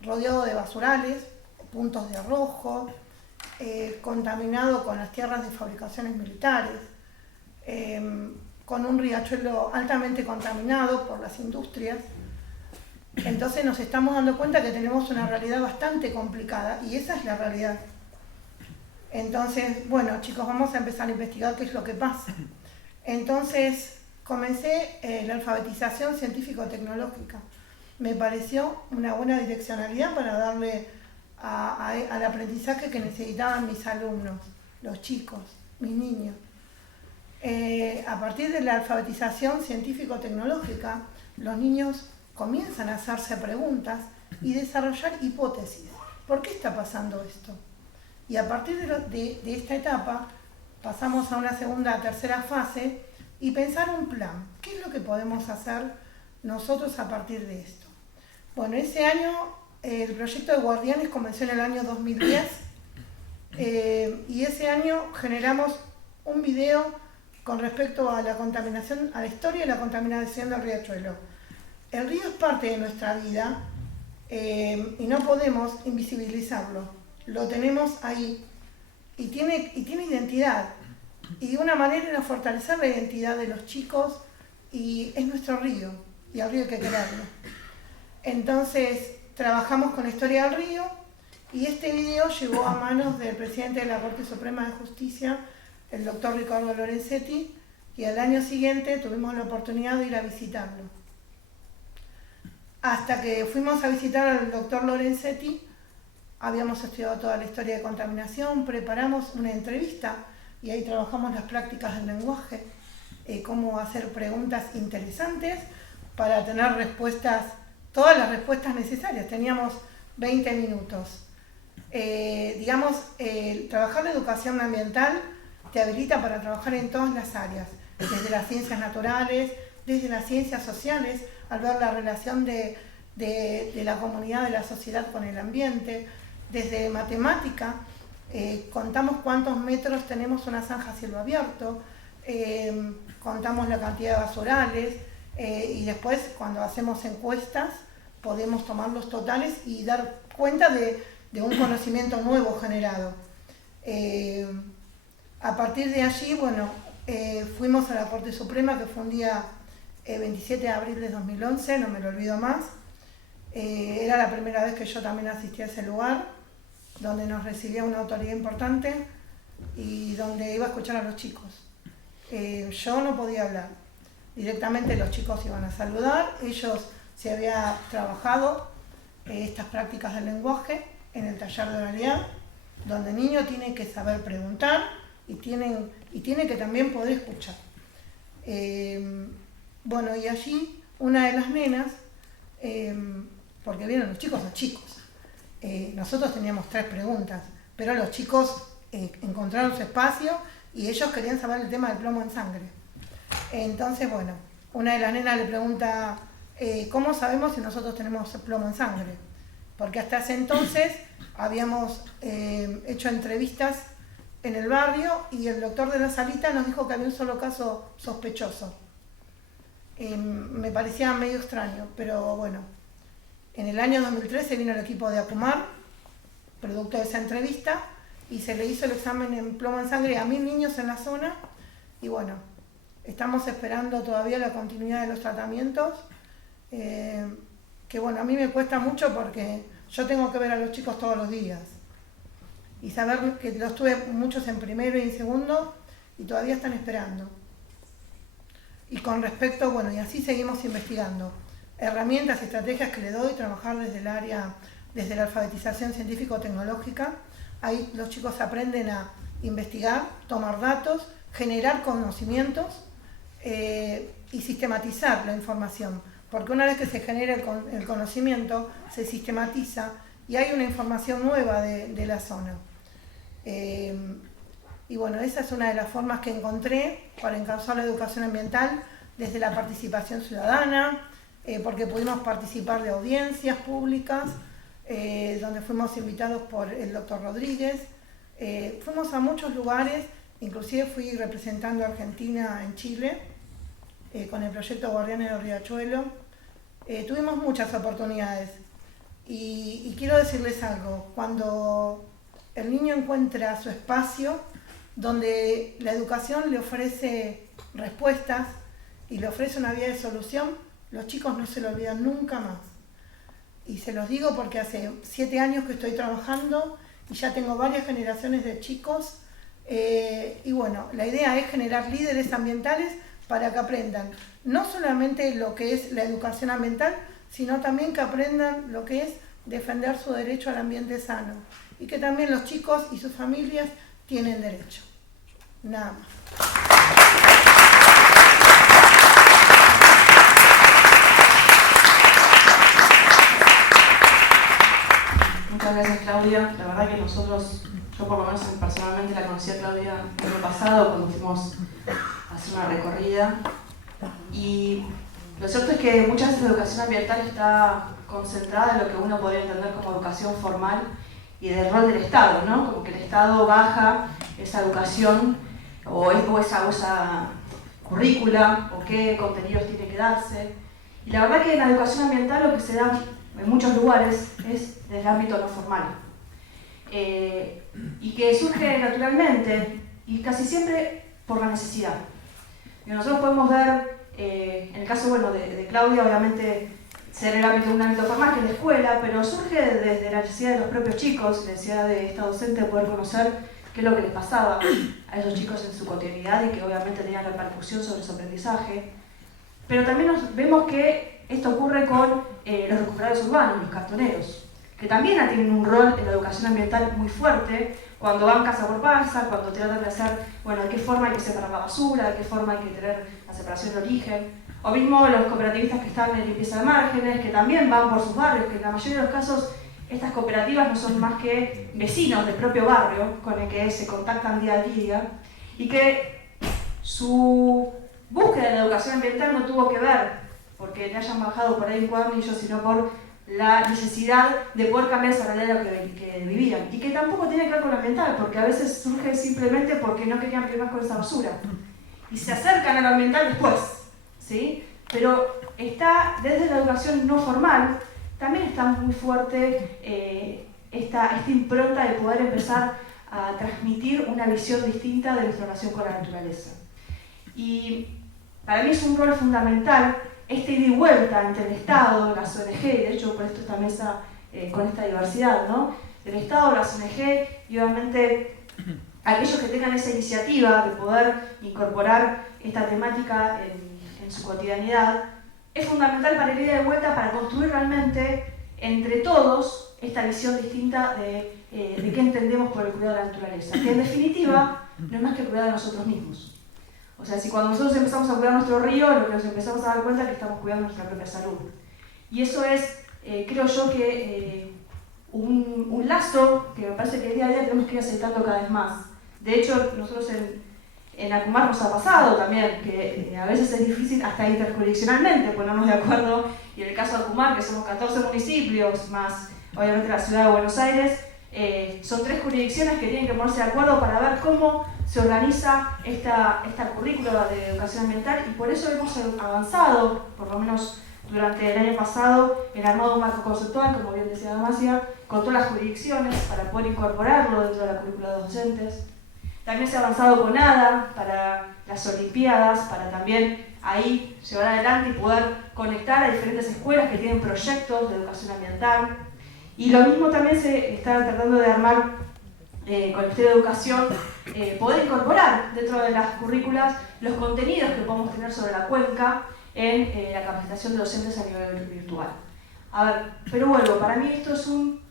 rodeado de basurales, puntos de arrojo, contaminado con las tierras de fabricaciones militares, con un riachuelo altamente contaminado por las industrias. Entonces nos estamos dando cuenta que tenemos una realidad bastante complicada y esa es la realidad. Entonces, bueno chicos, vamos a empezar a investigar qué es lo que pasa. Entonces comencé la alfabetización científico-tecnológica. Me pareció una buena direccionalidad para darle al aprendizaje que necesitaban mis alumnos, los chicos, mis niños. A partir de la alfabetización científico-tecnológica, los niños comienzan a hacerse preguntas y desarrollar hipótesis. ¿Por qué está pasando esto? Y a partir de esta etapa pasamos a una segunda, tercera fase y pensar un plan. ¿Qué es lo que podemos hacer nosotros a partir de esto? Bueno, ese año el proyecto de Guardianes comenzó en el año 2010 y ese año generamos un video con respecto a la contaminación, a la historia de la contaminación del riachuelo. El río es parte de nuestra vida y no podemos invisibilizarlo. Lo tenemos ahí y tiene identidad. Y una manera era fortalecer la identidad de los chicos y es nuestro río y al río hay que quererlo. Entonces trabajamos con la historia del río y este video llegó a manos del presidente de la Corte Suprema de Justicia, el doctor Ricardo Lorenzetti, y al año siguiente tuvimos la oportunidad de ir a visitarlo. Hasta que fuimos a visitar al doctor Lorenzetti, habíamos estudiado toda la historia de contaminación, preparamos una entrevista y ahí trabajamos las prácticas del lenguaje, cómo hacer preguntas interesantes para tener respuestas, todas las respuestas necesarias. Teníamos 20 minutos. Trabajar la educación ambiental te habilita para trabajar en todas las áreas, desde las ciencias naturales, desde las ciencias sociales, al ver la relación de la comunidad, de la sociedad con el ambiente, desde matemática, contamos cuántos metros tenemos una zanja a cielo abierto, contamos la cantidad de basurales y después cuando hacemos encuestas podemos tomar los totales y dar cuenta de un conocimiento nuevo generado. A partir de allí, bueno, fuimos a la Corte Suprema, que fue un día 27 de abril de 2011, no me lo olvido más. Era la primera vez que yo también asistí a ese lugar, donde nos recibía una autoridad importante y donde iba a escuchar a los chicos. Yo no podía hablar. Directamente los chicos iban a saludar. Ellos se habían trabajado estas prácticas del lenguaje en el taller de oralidad, donde el niño tiene que saber preguntar y tiene que también poder escuchar. Bueno, y allí una de las nenas, porque vieron, los chicos son chicos, nosotros teníamos 3 preguntas, pero los chicos encontraron su espacio y ellos querían saber el tema del plomo en sangre. Entonces, bueno, una de las nenas le pregunta ¿cómo sabemos si nosotros tenemos plomo en sangre? Porque hasta ese entonces habíamos hecho entrevistas en el barrio y el doctor de la salita nos dijo que había un solo caso sospechoso. Me parecía medio extraño, pero bueno. En el año 2013 vino el equipo de Acumar, producto de esa entrevista, y se le hizo el examen en plomo en sangre a 1000 niños en la zona, y bueno, estamos esperando todavía la continuidad de los tratamientos, que bueno, a mí me cuesta mucho porque yo tengo que ver a los chicos todos los días, y saber que los tuve muchos en primero y en segundo, y todavía están esperando. Y con respecto, bueno, y así seguimos investigando. Herramientas, estrategias que le doy, trabajar desde el área, desde la alfabetización científico-tecnológica. Ahí los chicos aprenden a investigar, tomar datos, generar conocimientos y sistematizar la información. Porque una vez que se genera el conocimiento, se sistematiza y hay una información nueva de la zona. Y bueno, esa es una de las formas que encontré para encauzar la educación ambiental desde la participación ciudadana, porque pudimos participar de audiencias públicas, donde fuimos invitados por el doctor Rodríguez. Fuimos a muchos lugares, inclusive fui representando a Argentina en Chile, con el proyecto Guardianes del Riachuelo. Tuvimos muchas oportunidades y quiero decirles algo, cuando el niño encuentra su espacio, donde la educación le ofrece respuestas y le ofrece una vía de solución, los chicos no se lo olvidan nunca más. Y se los digo porque hace 7 años que estoy trabajando y ya tengo varias generaciones de chicos. Y bueno, la idea es generar líderes ambientales para que aprendan no solamente lo que es la educación ambiental, sino también que aprendan lo que es defender su derecho al ambiente sano. Y que también los chicos y sus familias tienen derecho. Nada más. Muchas gracias, Claudia. La verdad que nosotros, yo por lo menos personalmente la conocí a Claudia el año pasado cuando fuimos a hacer una recorrida. Y lo cierto es que muchas veces la educación ambiental está concentrada en lo que uno podría entender como educación formal y del rol del Estado, ¿no? Como que el Estado baja esa educación o esa currícula o qué contenidos tiene que darse. Y la verdad que en la educación ambiental lo que se da en muchos lugares es desde el ámbito no formal. Y que surge naturalmente y casi siempre por la necesidad. Y nosotros podemos ver, en el caso bueno, de Claudia, obviamente ser el ámbito de un ámbito formal que es la escuela, pero surge desde la necesidad de los propios chicos, la necesidad de esta docente de poder conocer qué es lo que les pasaba a esos chicos en su cotidianidad y que obviamente tenía repercusión sobre su aprendizaje. Pero también vemos que esto ocurre con los recuperadores urbanos, los cartoneros, que también tienen un rol en la educación ambiental muy fuerte, cuando van casa por casa, cuando tratan de hacer, bueno, de qué forma hay que separar la basura, de qué forma hay que tener la separación de origen, o mismo los cooperativistas que están en limpieza de márgenes, que también van por sus barrios, que en la mayoría de los casos estas cooperativas no son más que vecinos del propio barrio con el que se contactan día a día, y que su búsqueda de la educación ambiental no tuvo que ver porque le hayan bajado por ahí un cuadernillo, sino por la necesidad de poder cambiar esa realidad que vivían. Y que tampoco tiene que ver con lo ambiental, porque a veces surge simplemente porque no querían pelear más con esa basura. Y se acercan a lo ambiental después, ¿sí? Pero está, desde la educación no formal, también está muy fuerte esta impronta de poder empezar a transmitir una visión distinta de nuestra relación con la naturaleza. Y para mí es un rol fundamental ida y vuelta entre el Estado, las ONG, y de hecho por esto esta mesa con esta diversidad, ¿no? El Estado, las ONG y obviamente aquellos que tengan esa iniciativa de poder incorporar esta temática en su cotidianidad, es fundamental para el ida y vuelta, para construir realmente entre todos esta visión distinta de qué entendemos por el cuidado de la naturaleza, que en definitiva no es más que el cuidado de nosotros mismos. O sea, si cuando nosotros empezamos a cuidar nuestro río, lo que nos empezamos a dar cuenta es que estamos cuidando nuestra propia salud. Y eso es, creo yo, que un lazo que me parece que día a día tenemos que ir aceitando cada vez más. De hecho, nosotros En Acumar nos ha pasado también, que a veces es difícil hasta interjurisdiccionalmente ponernos de acuerdo, y en el caso de Acumar, que somos 14 municipios, más obviamente la ciudad de Buenos Aires, son 3 jurisdicciones que tienen que ponerse de acuerdo para ver cómo se organiza esta currícula de educación ambiental, y por eso hemos avanzado, por lo menos durante el año pasado, en armado un marco conceptual, como bien decía Damasia, con todas las jurisdicciones para poder incorporarlo dentro de la currícula de docentes. También se ha avanzado con ADA para las Olimpiadas, para también ahí llevar adelante y poder conectar a diferentes escuelas que tienen proyectos de educación ambiental. Y lo mismo también se está tratando de armar con el Ministerio de Educación, poder incorporar dentro de las currículas los contenidos que podemos tener sobre la cuenca en la capacitación de docentes a nivel virtual. A ver, pero vuelvo, para mí esto es un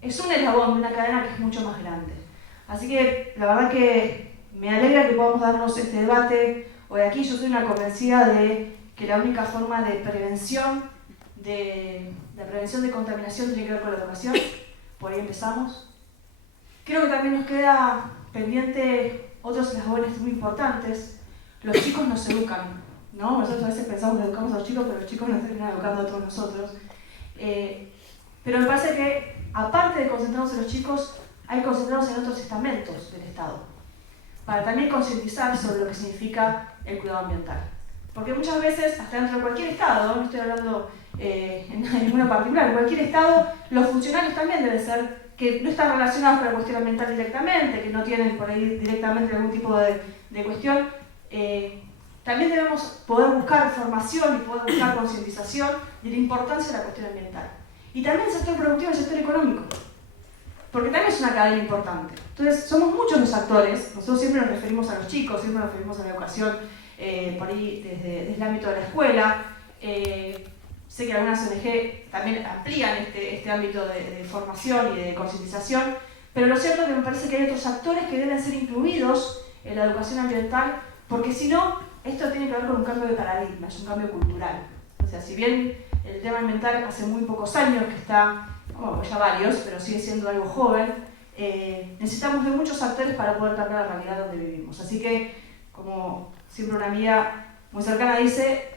eslabón de una cadena que es mucho más grande. Así que la verdad que me alegra que podamos darnos este debate hoy aquí. Yo soy una convencida de que la única forma de prevención de contaminación tiene que ver con la educación. Por ahí empezamos. Creo que también nos queda pendiente otros eslabones muy importantes. Los chicos nos educan, ¿no? Nosotros a veces pensamos que educamos a los chicos, pero los chicos nos terminan educando a todos nosotros. Pero me parece que, aparte de concentrarnos en los chicos, hay que concentrarnos en otros estamentos del Estado, para también concientizar sobre lo que significa el cuidado ambiental. Porque muchas veces, hasta dentro de cualquier Estado, no estoy hablando en ninguno particular, en cualquier Estado, los funcionarios también deben ser que no están relacionados con la cuestión ambiental directamente, que no tienen por ahí directamente algún tipo de cuestión. También debemos poder buscar formación y poder buscar concientización de la importancia de la cuestión ambiental. Y también el sector productivo y el sector económico, porque también es una cadena importante. Entonces, somos muchos los actores, nosotros siempre nos referimos a los chicos, siempre nos referimos a la educación por ahí desde el ámbito de la escuela. Sé que algunas ONG también amplían este ámbito de formación y de concientización, pero lo cierto es que me parece que hay otros actores que deben ser incluidos en la educación ambiental, porque si no, esto tiene que ver con un cambio de paradigma, es un cambio cultural. O sea, si bien el tema ambiental hace muy pocos años que está, bueno, ya varios, pero sigue siendo algo joven, necesitamos de muchos actores para poder cambiar la realidad donde vivimos. Así que, como siempre una amiga muy cercana dice,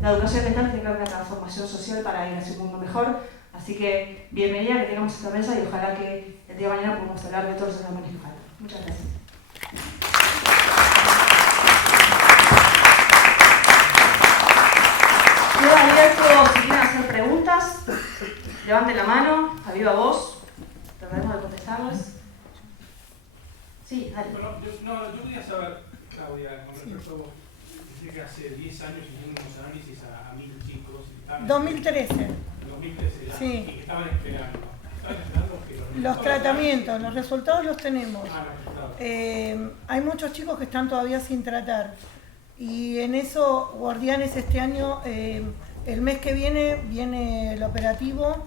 la educación ambiental tiene que haber una transformación social para ir hacia un mundo mejor. Así que bienvenida que tengamos esta mesa y ojalá que el día de mañana podamos hablar de todos los eslabones que faltan. Muchas gracias. Quedo abierto si quieren hacer preguntas. Levanten la mano, a viva voz. Trataremos de contestarles. Sí, dale. Bueno, yo quería saber, Claudia, con respecto a vos, decir que hace 10 años hicimos unos análisis a 1000 chicos. 2013. 2013 ya, sí. Y que estaban esperando. Los tratamientos, los resultados los tenemos. Hay muchos chicos que están todavía sin tratar. Y en eso, Guardianes este año, el mes que viene el operativo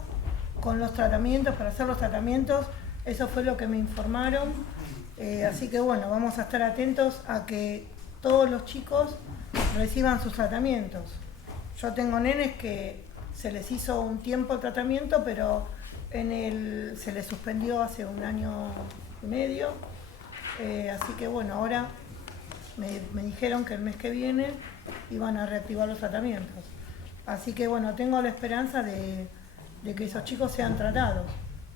con los tratamientos, para hacer los tratamientos. Eso fue lo que me informaron. Así que bueno, vamos a estar atentos a que todos los chicos reciban sus tratamientos. Yo tengo nenes que se les hizo un tiempo el tratamiento, pero se les suspendió hace 1 año y medio. Así que bueno, ahora me dijeron que el mes que viene iban a reactivar los tratamientos. Así que bueno, tengo la esperanza de que esos chicos sean tratados.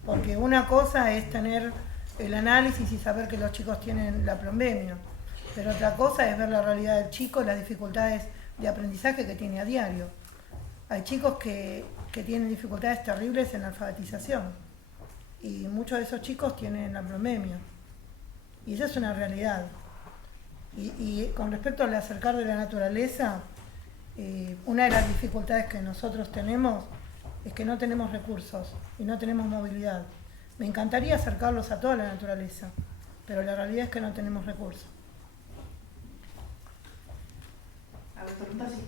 Porque una cosa es tener el análisis y saber que los chicos tienen la plombemia, pero otra cosa es ver la realidad del chico, las dificultades de aprendizaje que tiene a diario. Hay chicos que tienen dificultades terribles en la alfabetización y muchos de esos chicos tienen la plombemia y esa es una realidad. Y con respecto al acercar de la naturaleza, una de las dificultades que nosotros tenemos es que no tenemos recursos y no tenemos movilidad. Me encantaría acercarlos a toda la naturaleza, pero la realidad es que no tenemos recursos. ¿A ver, pregunta? Sí.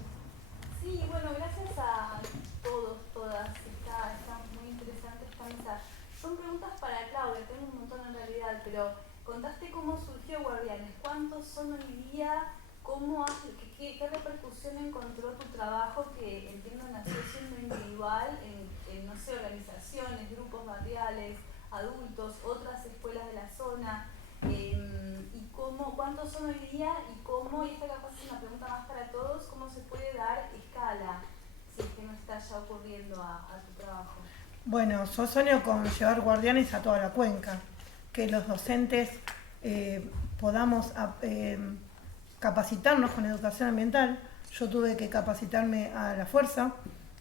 Sí, bueno, gracias a todos, todas. Está muy interesante esta mesa. Son preguntas para Claudia, tengo un montón en realidad, pero contaste cómo surgió Guardianes, cuántos son hoy día, qué repercusión encontró tu trabajo, que entiendo nació siendo individual en no sé, organizaciones, grupos barriales, adultos, otras escuelas de la zona, y cuántos son hoy día y cómo, y esta capaz es una pregunta más para todos, cómo se puede dar escala si es que no está ya ocurriendo a tu trabajo. Bueno, yo sueño con llevar guardianes a toda la cuenca, que los docentes podamos capacitarnos con educación ambiental. Yo tuve que capacitarme a la fuerza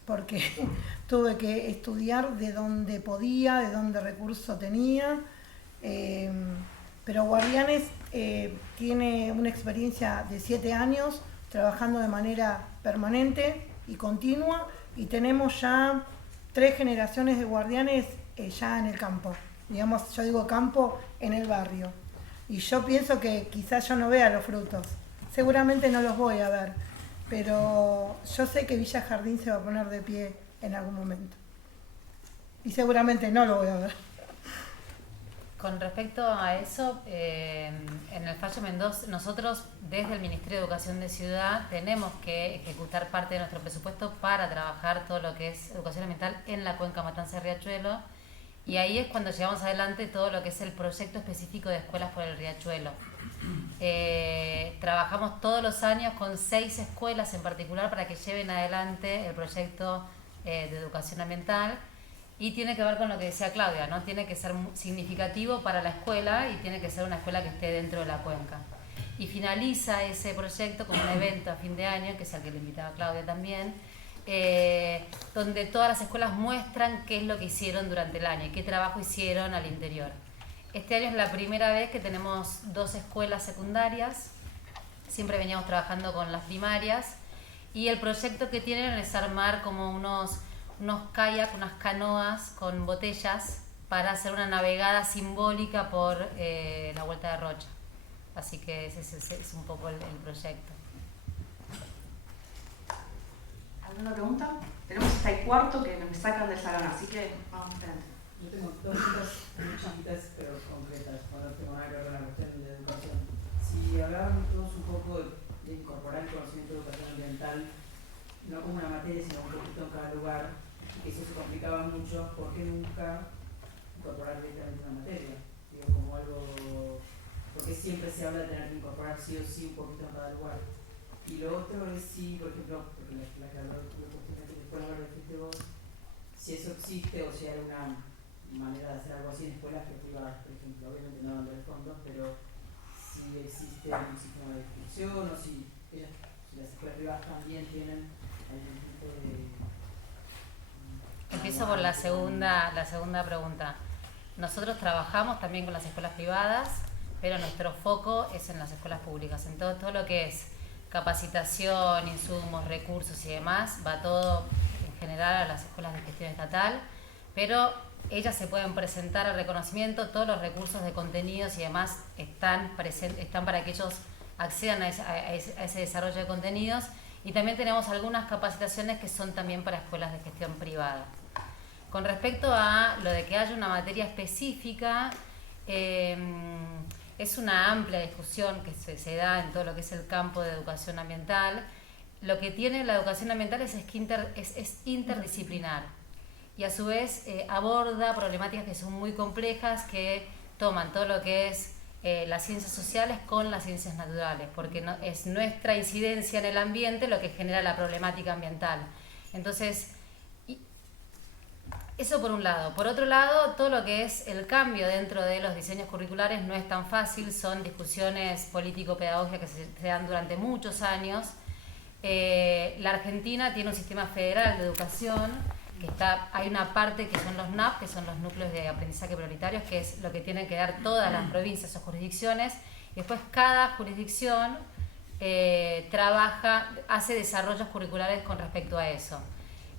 porque tuve que estudiar de dónde podía, de dónde recurso tenía, pero Guardianes tiene una experiencia de 7 años trabajando de manera permanente y continua, y tenemos ya 3 generaciones de guardianes ya en el campo, digamos, yo digo campo, en el barrio, y yo pienso que quizás yo no vea los frutos, seguramente no los voy a ver, pero yo sé que Villa Jardín se va a poner de pie en algún momento, y seguramente no lo voy a ver. Con respecto a eso, en el Fallo Mendoza, nosotros desde el Ministerio de Educación de Ciudad tenemos que ejecutar parte de nuestro presupuesto para trabajar todo lo que es educación ambiental en la cuenca Matanza-Riachuelo, y ahí es cuando llevamos adelante todo lo que es el proyecto específico de escuelas por el Riachuelo. Trabajamos todos los años con 6 escuelas en particular para que lleven adelante el proyecto de educación ambiental. Y tiene que ver con lo que decía Claudia, ¿no? Tiene que ser significativo para la escuela y tiene que ser una escuela que esté dentro de la cuenca. Y finaliza ese proyecto con un evento a fin de año, que es al que le invitaba a Claudia también, donde todas las escuelas muestran qué es lo que hicieron durante el año y qué trabajo hicieron al interior. Este año es la primera vez que tenemos 2 escuelas secundarias, siempre veníamos trabajando con las primarias, y el proyecto que tienen es armar como unos kayak, unas canoas con botellas para hacer una navegada simbólica por la Vuelta de Rocha. Así que ese es un poco el proyecto. ¿Alguna pregunta? Tenemos hasta el cuarto que me sacan del salón, así que vamos, espérate. Yo tengo 2 citas muy chiquitas pero concretas, no tengo nada que ver con la cuestión de educación. Si hablábamos todos un poco de incorporar el conocimiento de educación ambiental, no como una materia, sino un poquito en cada lugar, que eso se complicaba mucho, ¿por qué nunca incorporar directamente una materia? Digo, como algo, porque siempre se habla de tener que incorporar sí o sí un poquito en cada lugar. Y lo otro es si, por ejemplo, porque la que habló que después lo dijiste vos, si eso existe o si hay una manera de hacer algo así en escuelas que privadas, por ejemplo, obviamente no dando fondos, pero si existe un sistema de inscripción o si las escuelas privadas también tienen algún tipo de... Empiezo por la segunda pregunta. Nosotros trabajamos también con las escuelas privadas, pero nuestro foco es en las escuelas públicas. En todo lo que es capacitación, insumos, recursos y demás, va todo en general a las escuelas de gestión estatal, pero ellas se pueden presentar al reconocimiento, todos los recursos de contenidos y demás están para que ellos accedan a ese desarrollo de contenidos, y también tenemos algunas capacitaciones que son también para escuelas de gestión privada. Con respecto a lo de que haya una materia específica, es una amplia discusión que se da en todo lo que es el campo de educación ambiental. Lo que tiene la educación ambiental es interdisciplinar, y a su vez aborda problemáticas que son muy complejas, que toman todo lo que es las ciencias sociales con las ciencias naturales, porque es nuestra incidencia en el ambiente lo que genera la problemática ambiental. Entonces, eso por un lado. Por otro lado, todo lo que es el cambio dentro de los diseños curriculares no es tan fácil, son discusiones político-pedagógicas que se dan durante muchos años. La Argentina tiene un sistema federal de educación, que hay una parte que son los NAP, que son los núcleos de aprendizaje prioritarios, que es lo que tienen que dar todas las provincias o jurisdicciones, y después cada jurisdicción hace desarrollos curriculares con respecto a eso.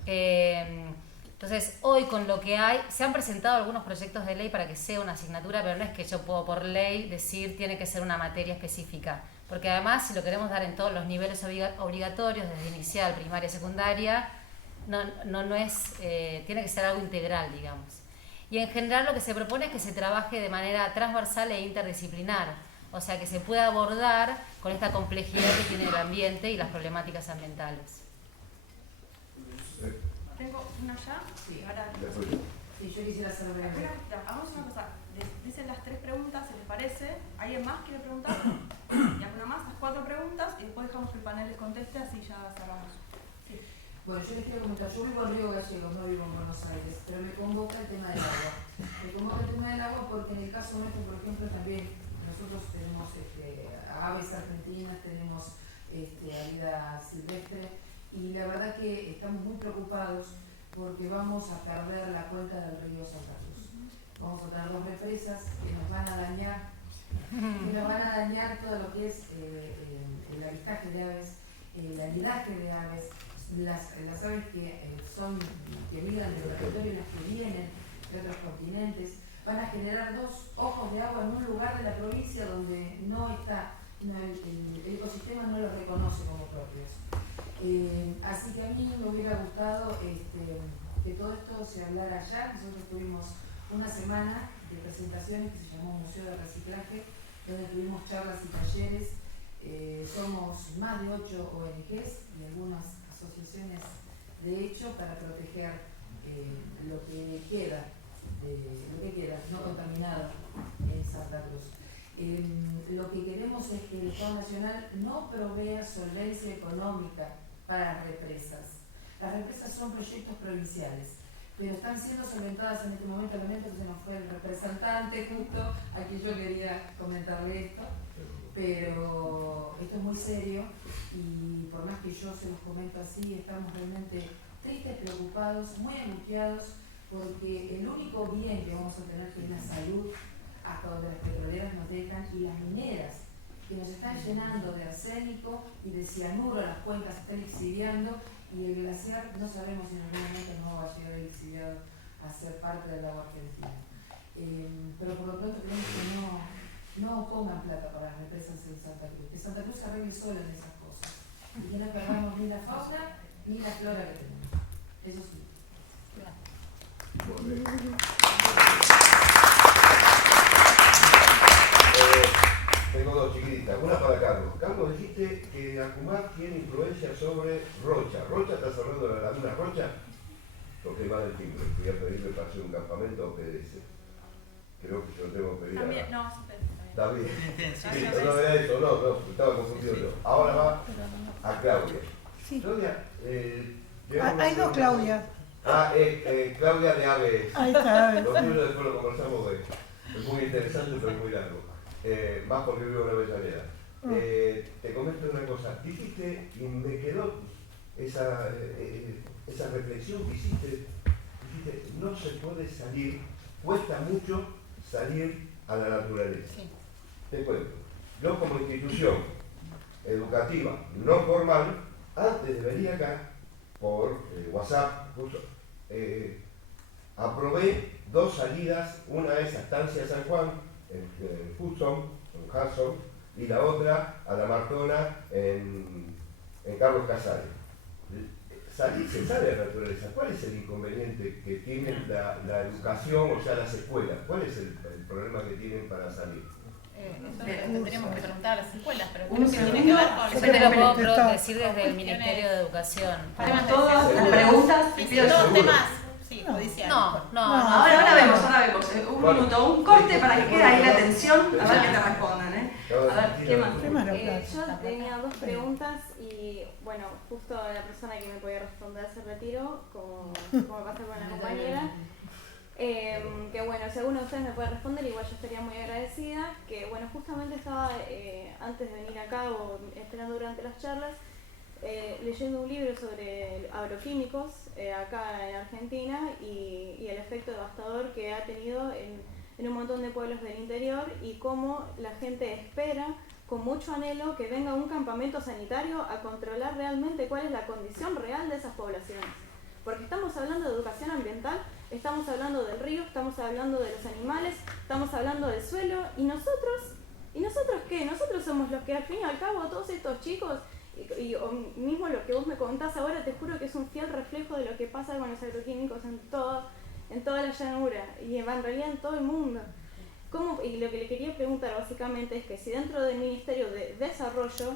Entonces, hoy con lo que hay, se han presentado algunos proyectos de ley para que sea una asignatura, pero no es que yo puedo por ley decir tiene que ser una materia específica, porque además si lo queremos dar en todos los niveles obligatorios, desde inicial, primaria, secundaria, tiene que ser algo integral, digamos. Y en general lo que se propone es que se trabaje de manera transversal e interdisciplinar, o sea que se pueda abordar con esta complejidad que tiene el ambiente y las problemáticas ambientales. Tengo una ya. Sí. Ahora. Sí, yo quisiera hacer breve. Hagamos una cosa. Dicen las 3 preguntas, si les parece. ¿Alguien más quiere preguntar? Y alguna más, las 4 preguntas y después dejamos que el panel les conteste, así ya cerramos. Sí. Bueno, yo les quiero comentar, yo vivo en Río Gallegos, no vivo en Buenos Aires, pero me convoca el tema del agua. Me convoca el tema del agua porque en el caso nuestro, por ejemplo, también nosotros tenemos aves argentinas, tenemos vida silvestre y la verdad que estamos muy preocupados porque vamos a perder la cuenca del río Santa Cruz. Vamos a tener 2 represas que nos van a dañar, todo lo que es el avistaje de aves, el anidaje de aves, las aves que migran del territorio y las que vienen de otros continentes, van a generar 2 ojos de agua en un lugar de la provincia donde el ecosistema no los reconoce como propios. Así que a mí me hubiera gustado que todo esto se hablara allá. Nosotros tuvimos una semana de presentaciones que se llamó Museo de Reciclaje, donde tuvimos charlas y talleres. Somos más de 8 ONGs y algunas asociaciones de hecho para proteger lo que queda no contaminado en Santa Cruz. Lo que queremos es que el Estado Nacional no provea solvencia económica para las represas. Las represas son proyectos provinciales, pero están siendo solventadas en este momento. Lamento que se nos fue el representante justo a quien yo quería comentarle esto, pero esto es muy serio y por más que yo se los comento así, estamos realmente tristes, preocupados, muy angustiados, porque el único bien que vamos a tener es la salud, hasta donde las petroleras nos dejan, y las mineras, que nos están llenando de arsénico y de cianuro, las cuencas están exiliando, y el glaciar no sabemos si en algún momento no va a llegar el exiliado a ser parte del agua argentina. Pero por lo pronto queremos que no pongan plata para las represas en Santa Cruz, que Santa Cruz se arregle sola en esas cosas, y que no perdamos ni la fauna ni la flora que tenemos. Eso sí. Tengo 2 chiquititas, una para Carlos. Carlos, dijiste que Acumar tiene influencia sobre Rocha. ¿Rocha estás hablando de la laguna Rocha? Porque va del timbre. Fui a pedirle para hacer un campamento a PDS. Creo que yo tengo que pedir También, a... no, Está bien. Sí, no era eso, no, estaba confundido yo. Ahora va a Claudia. Sí. Claudia, hay 2 Claudias. Claudia de Aves. Ahí está, Aves. Los tuyos después lo conversamos de. Es muy interesante, pero es muy largo. Más porque vivo en la Avellaneda. Te comento una cosa. Dijiste, y me quedó esa reflexión que hiciste, no se puede salir, cuesta mucho salir a la naturaleza. Sí. Te cuento. Yo como institución educativa no formal, antes de venir acá, por WhatsApp, aprobé 2 salidas, una es a Estancia San Juan, en Hudson, en Hudson, y la otra a la Martona en Carlos Casares. Se sale a la naturaleza. ¿Cuál es el inconveniente que tiene la educación, o sea, las escuelas? ¿Cuál es el problema que tienen para salir? Eso tendríamos que preguntar a las escuelas, pero Un creo que tiene que ver con... Eso te lo puedo decir desde el Ministerio de Educación. Temas Todas las preguntas, Sí, pido todos temas, sí, judiciales. No. Ahora vemos. Un minuto, un corte para que quede ahí la atención, a ver qué te respondan, A ver, ¿qué más? Yo tenía 2 preguntas y, bueno, justo la persona que me podía responder se retiró, como pasa con la compañera. Que bueno, si alguno de ustedes me puede responder, igual yo estaría muy agradecida. Que bueno, justamente estaba antes de venir acá o esperando durante las charlas, leyendo un libro sobre agroquímicos acá en Argentina y el efecto devastador que ha tenido en un montón de pueblos del interior y cómo la gente espera con mucho anhelo que venga un campamento sanitario a controlar realmente cuál es la condición real de esas poblaciones. Porque estamos hablando de educación ambiental, estamos hablando del río, estamos hablando de los animales, estamos hablando del suelo, ¿y nosotros qué? Nosotros somos los que al fin y al cabo todos estos chicos, y mismo lo que vos me contás ahora, te juro que es un fiel reflejo de lo que pasa con los agroquímicos en toda la llanura, y en realidad en todo el mundo. Y lo que le quería preguntar básicamente es que si dentro del Ministerio de Desarrollo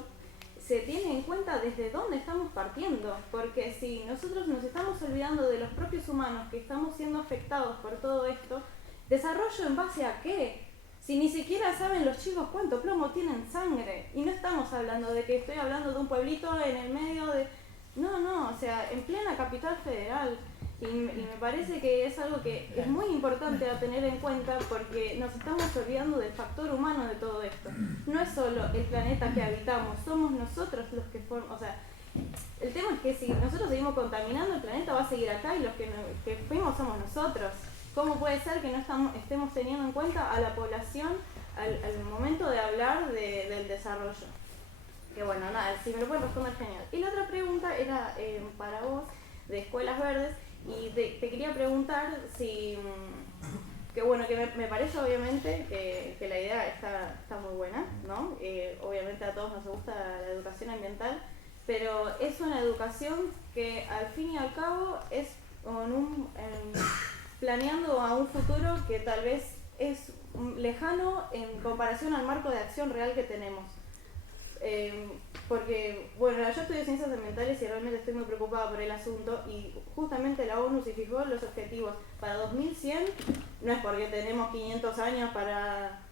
se tiene en cuenta desde dónde estamos partiendo, porque si nosotros nos estamos olvidando de los propios humanos que estamos siendo afectados por todo esto, ¿desarrollo en base a qué? Si ni siquiera saben los chicos cuánto plomo tienen sangre, y no estamos hablando de que estoy hablando de un pueblito en el medio de... No, o sea, en plena capital federal. Y me parece que es algo que es muy importante a tener en cuenta porque nos estamos olvidando del factor humano de todo esto. No es solo el planeta que habitamos, somos nosotros los que formamos. O sea, el tema es que si nosotros seguimos contaminando, el planeta va a seguir acá y los que fuimos somos nosotros. ¿Cómo puede ser que no estemos teniendo en cuenta a la población al momento de hablar del desarrollo? Que bueno, nada, si me lo pueden responder, genial. Y la otra pregunta era para vos, de Escuelas Verdes. Y te quería preguntar si, que bueno, que me parece obviamente que la idea está muy buena, ¿no? Obviamente a todos nos gusta la educación ambiental, pero es una educación que al fin y al cabo es planeando a un futuro que tal vez es lejano en comparación al marco de acción real que tenemos. Porque, bueno, yo estudio ciencias ambientales y realmente estoy muy preocupada por el asunto y justamente la ONU se fijó los objetivos para 2100, no es porque tenemos 500 años para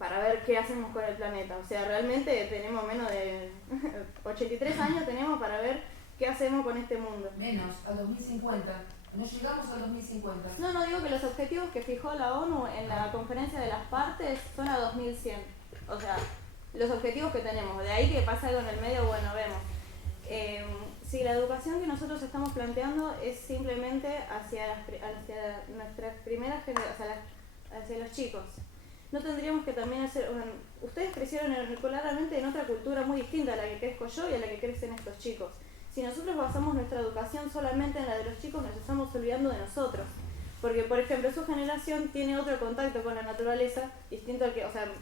ver qué hacemos con el planeta, o sea, realmente tenemos menos de 83 años tenemos para ver qué hacemos con este mundo. Menos, a 2050. No llegamos al 2050. No, digo que los objetivos que fijó la ONU en la conferencia de las partes son a 2100, o sea, los objetivos que tenemos, de ahí que pasa algo en el medio, bueno, vemos. Si la educación que nosotros estamos planteando es simplemente hacia nuestras primeras generaciones, hacia los chicos, no tendríamos que también hacer, bueno, ustedes crecieron claramente en otra cultura muy distinta a la que crezco yo y a la que crecen estos chicos. Si nosotros basamos nuestra educación solamente en la de los chicos, nos estamos olvidando de nosotros. Porque, por ejemplo, su generación tiene otro contacto con la naturaleza, distinto al que, o sea,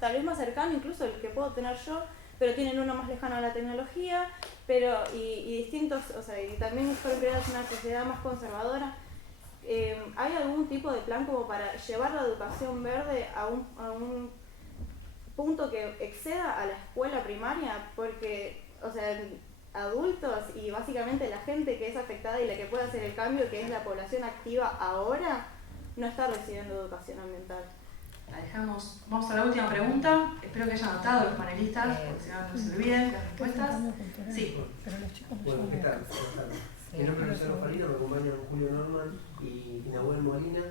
tal vez más cercano incluso el que puedo tener yo, pero tienen uno más lejano a la tecnología, y distintos, o sea, y también fueron creadas en una sociedad más conservadora. ¿Hay algún tipo de plan como para llevar la educación verde a un punto que exceda a la escuela primaria? Porque, o sea, adultos y básicamente la gente que es afectada y la que puede hacer el cambio, que es la población activa ahora, no está recibiendo educación ambiental. Vamos a la última pregunta. Espero que hayan anotado los panelistas, porque si no se olviden las respuestas. Sí. Bueno, ¿qué tal? Mi nombre es Luciano Farina, me acompañan Julio Norman y Nahuel Molina.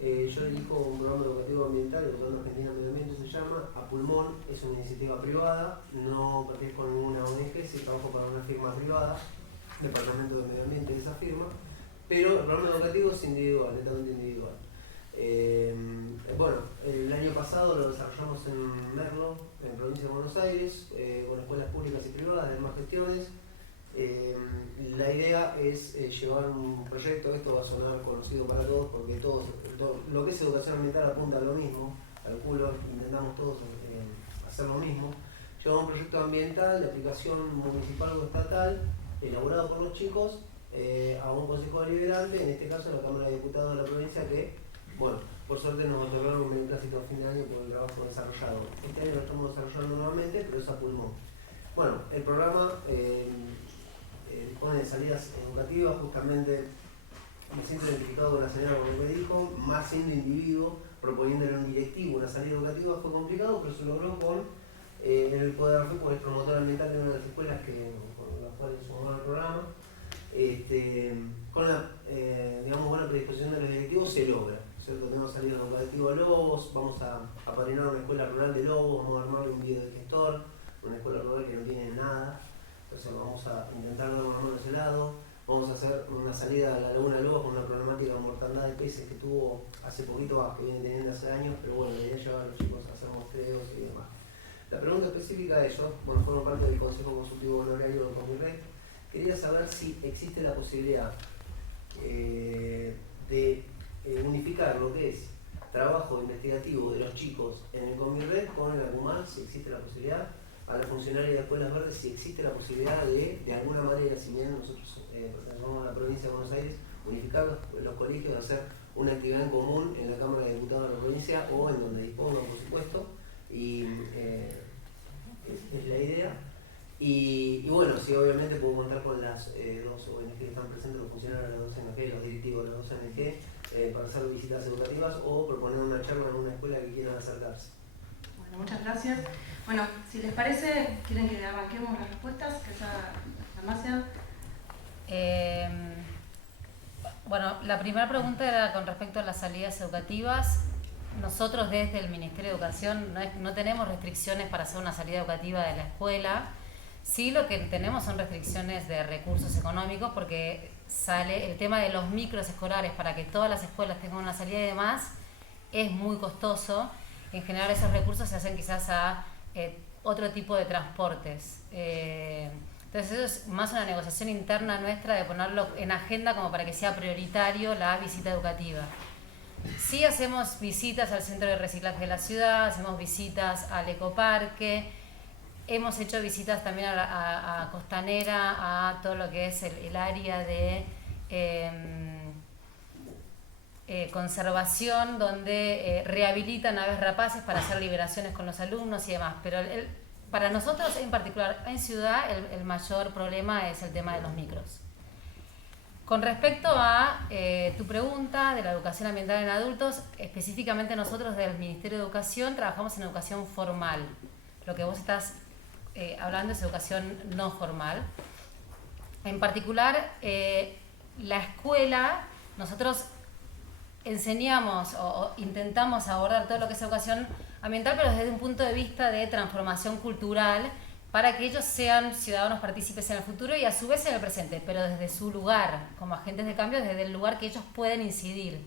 Yo dirijo un programa educativo ambiental, Educando Argentina Medio Ambiente se llama, A Pulmón, es una iniciativa privada, no pertenezco a ninguna ONG, sí trabajo para una firma privada, Departamento de Medio Ambiente de esa firma, pero el programa educativo es individual, netamente individual. Bueno, el año pasado lo desarrollamos en Merlo, en provincia de Buenos Aires, con escuelas públicas y privadas de demás gestiones. La idea es llevar un proyecto, esto va a sonar conocido para todos porque lo que es educación ambiental apunta a lo mismo, calculo, intentamos todos hacer lo mismo. Llevar un proyecto ambiental de aplicación municipal o estatal, elaborado por los chicos, a un consejo deliberante, en este caso la Cámara de Diputados de la provincia, que, bueno, por suerte nos otorgaron un beneplácito a fin de año por el trabajo desarrollado. Este año lo estamos desarrollando nuevamente, pero es a pulmón. Bueno, el programa pone salidas educativas, justamente me siento identificado con la señora con lo que dijo, más siendo individuo, proponiéndole un directivo, una salida educativa fue complicado, pero se logró con el Poder Arfeco, el promotor ambiental de una de las escuelas con las cuales sumamos el programa, con la digamos, buena predisposición de los directivos se logra, ¿cierto? Tenemos salida educativa a Lobos, vamos a apadrinar una escuela rural de Lobos, vamos a armarle un video de gestor, una escuela rural que no tiene nada. Entonces vamos a intentar dar una mano de ese lado, vamos a hacer una salida a la Laguna Lobos con una problemática de mortandad de peces que tuvo hace poquito, que viene teniendo hace años, pero bueno, la idea es llevar a los chicos a hacer mostreos y demás. La pregunta específica de ellos, bueno, formo parte del Consejo Consultivo Honorario de Comirred, quería saber si existe la posibilidad de unificar lo que es trabajo investigativo de los chicos en el Comirred con el ACUMAL, si existe la posibilidad, a la funcionaria de Escuelas Verdes, si existe la posibilidad de alguna manera, si bien nosotros pertenecemos a la provincia de Buenos Aires, unificar los colegios, hacer una actividad en común en la Cámara de Diputados de la provincia o en donde dispongan, por supuesto, y es la idea. Y bueno, sí, obviamente puedo contar con las dos ONG que están presentes, los funcionarios de las dos ONG, los directivos de las dos ONG, para hacer visitas educativas o proponer una charla en una escuela que quieran acercarse. Bueno, muchas gracias. Bueno, si les parece, ¿quieren que arranquemos las respuestas? Que es la Marcia. Bueno, la primera pregunta era con respecto a las salidas educativas. Nosotros desde el Ministerio de Educación no tenemos restricciones para hacer una salida educativa de la escuela. Sí, lo que tenemos son restricciones de recursos económicos porque sale el tema de los micros escolares para que todas las escuelas tengan una salida y demás, es muy costoso. En general esos recursos se hacen quizás a otro tipo de transportes. Entonces eso es más una negociación interna nuestra de ponerlo en agenda como para que sea prioritario la visita educativa. Sí hacemos visitas al centro de reciclaje de la ciudad, hacemos visitas al ecoparque, hemos hecho visitas también a Costanera, a todo lo que es el área de conservación, donde rehabilitan aves rapaces para hacer liberaciones con los alumnos y demás. Pero para nosotros en particular en ciudad el mayor problema es el tema de los micros. Con respecto a tu pregunta de la educación ambiental en adultos, específicamente nosotros del Ministerio de Educación trabajamos en educación formal. Lo que vos estás hablando es educación no formal. En particular, la escuela, nosotros enseñamos o intentamos abordar todo lo que es educación ambiental, pero desde un punto de vista de transformación cultural, para que ellos sean ciudadanos partícipes en el futuro y a su vez en el presente, pero desde su lugar, como agentes de cambio, desde el lugar que ellos pueden incidir,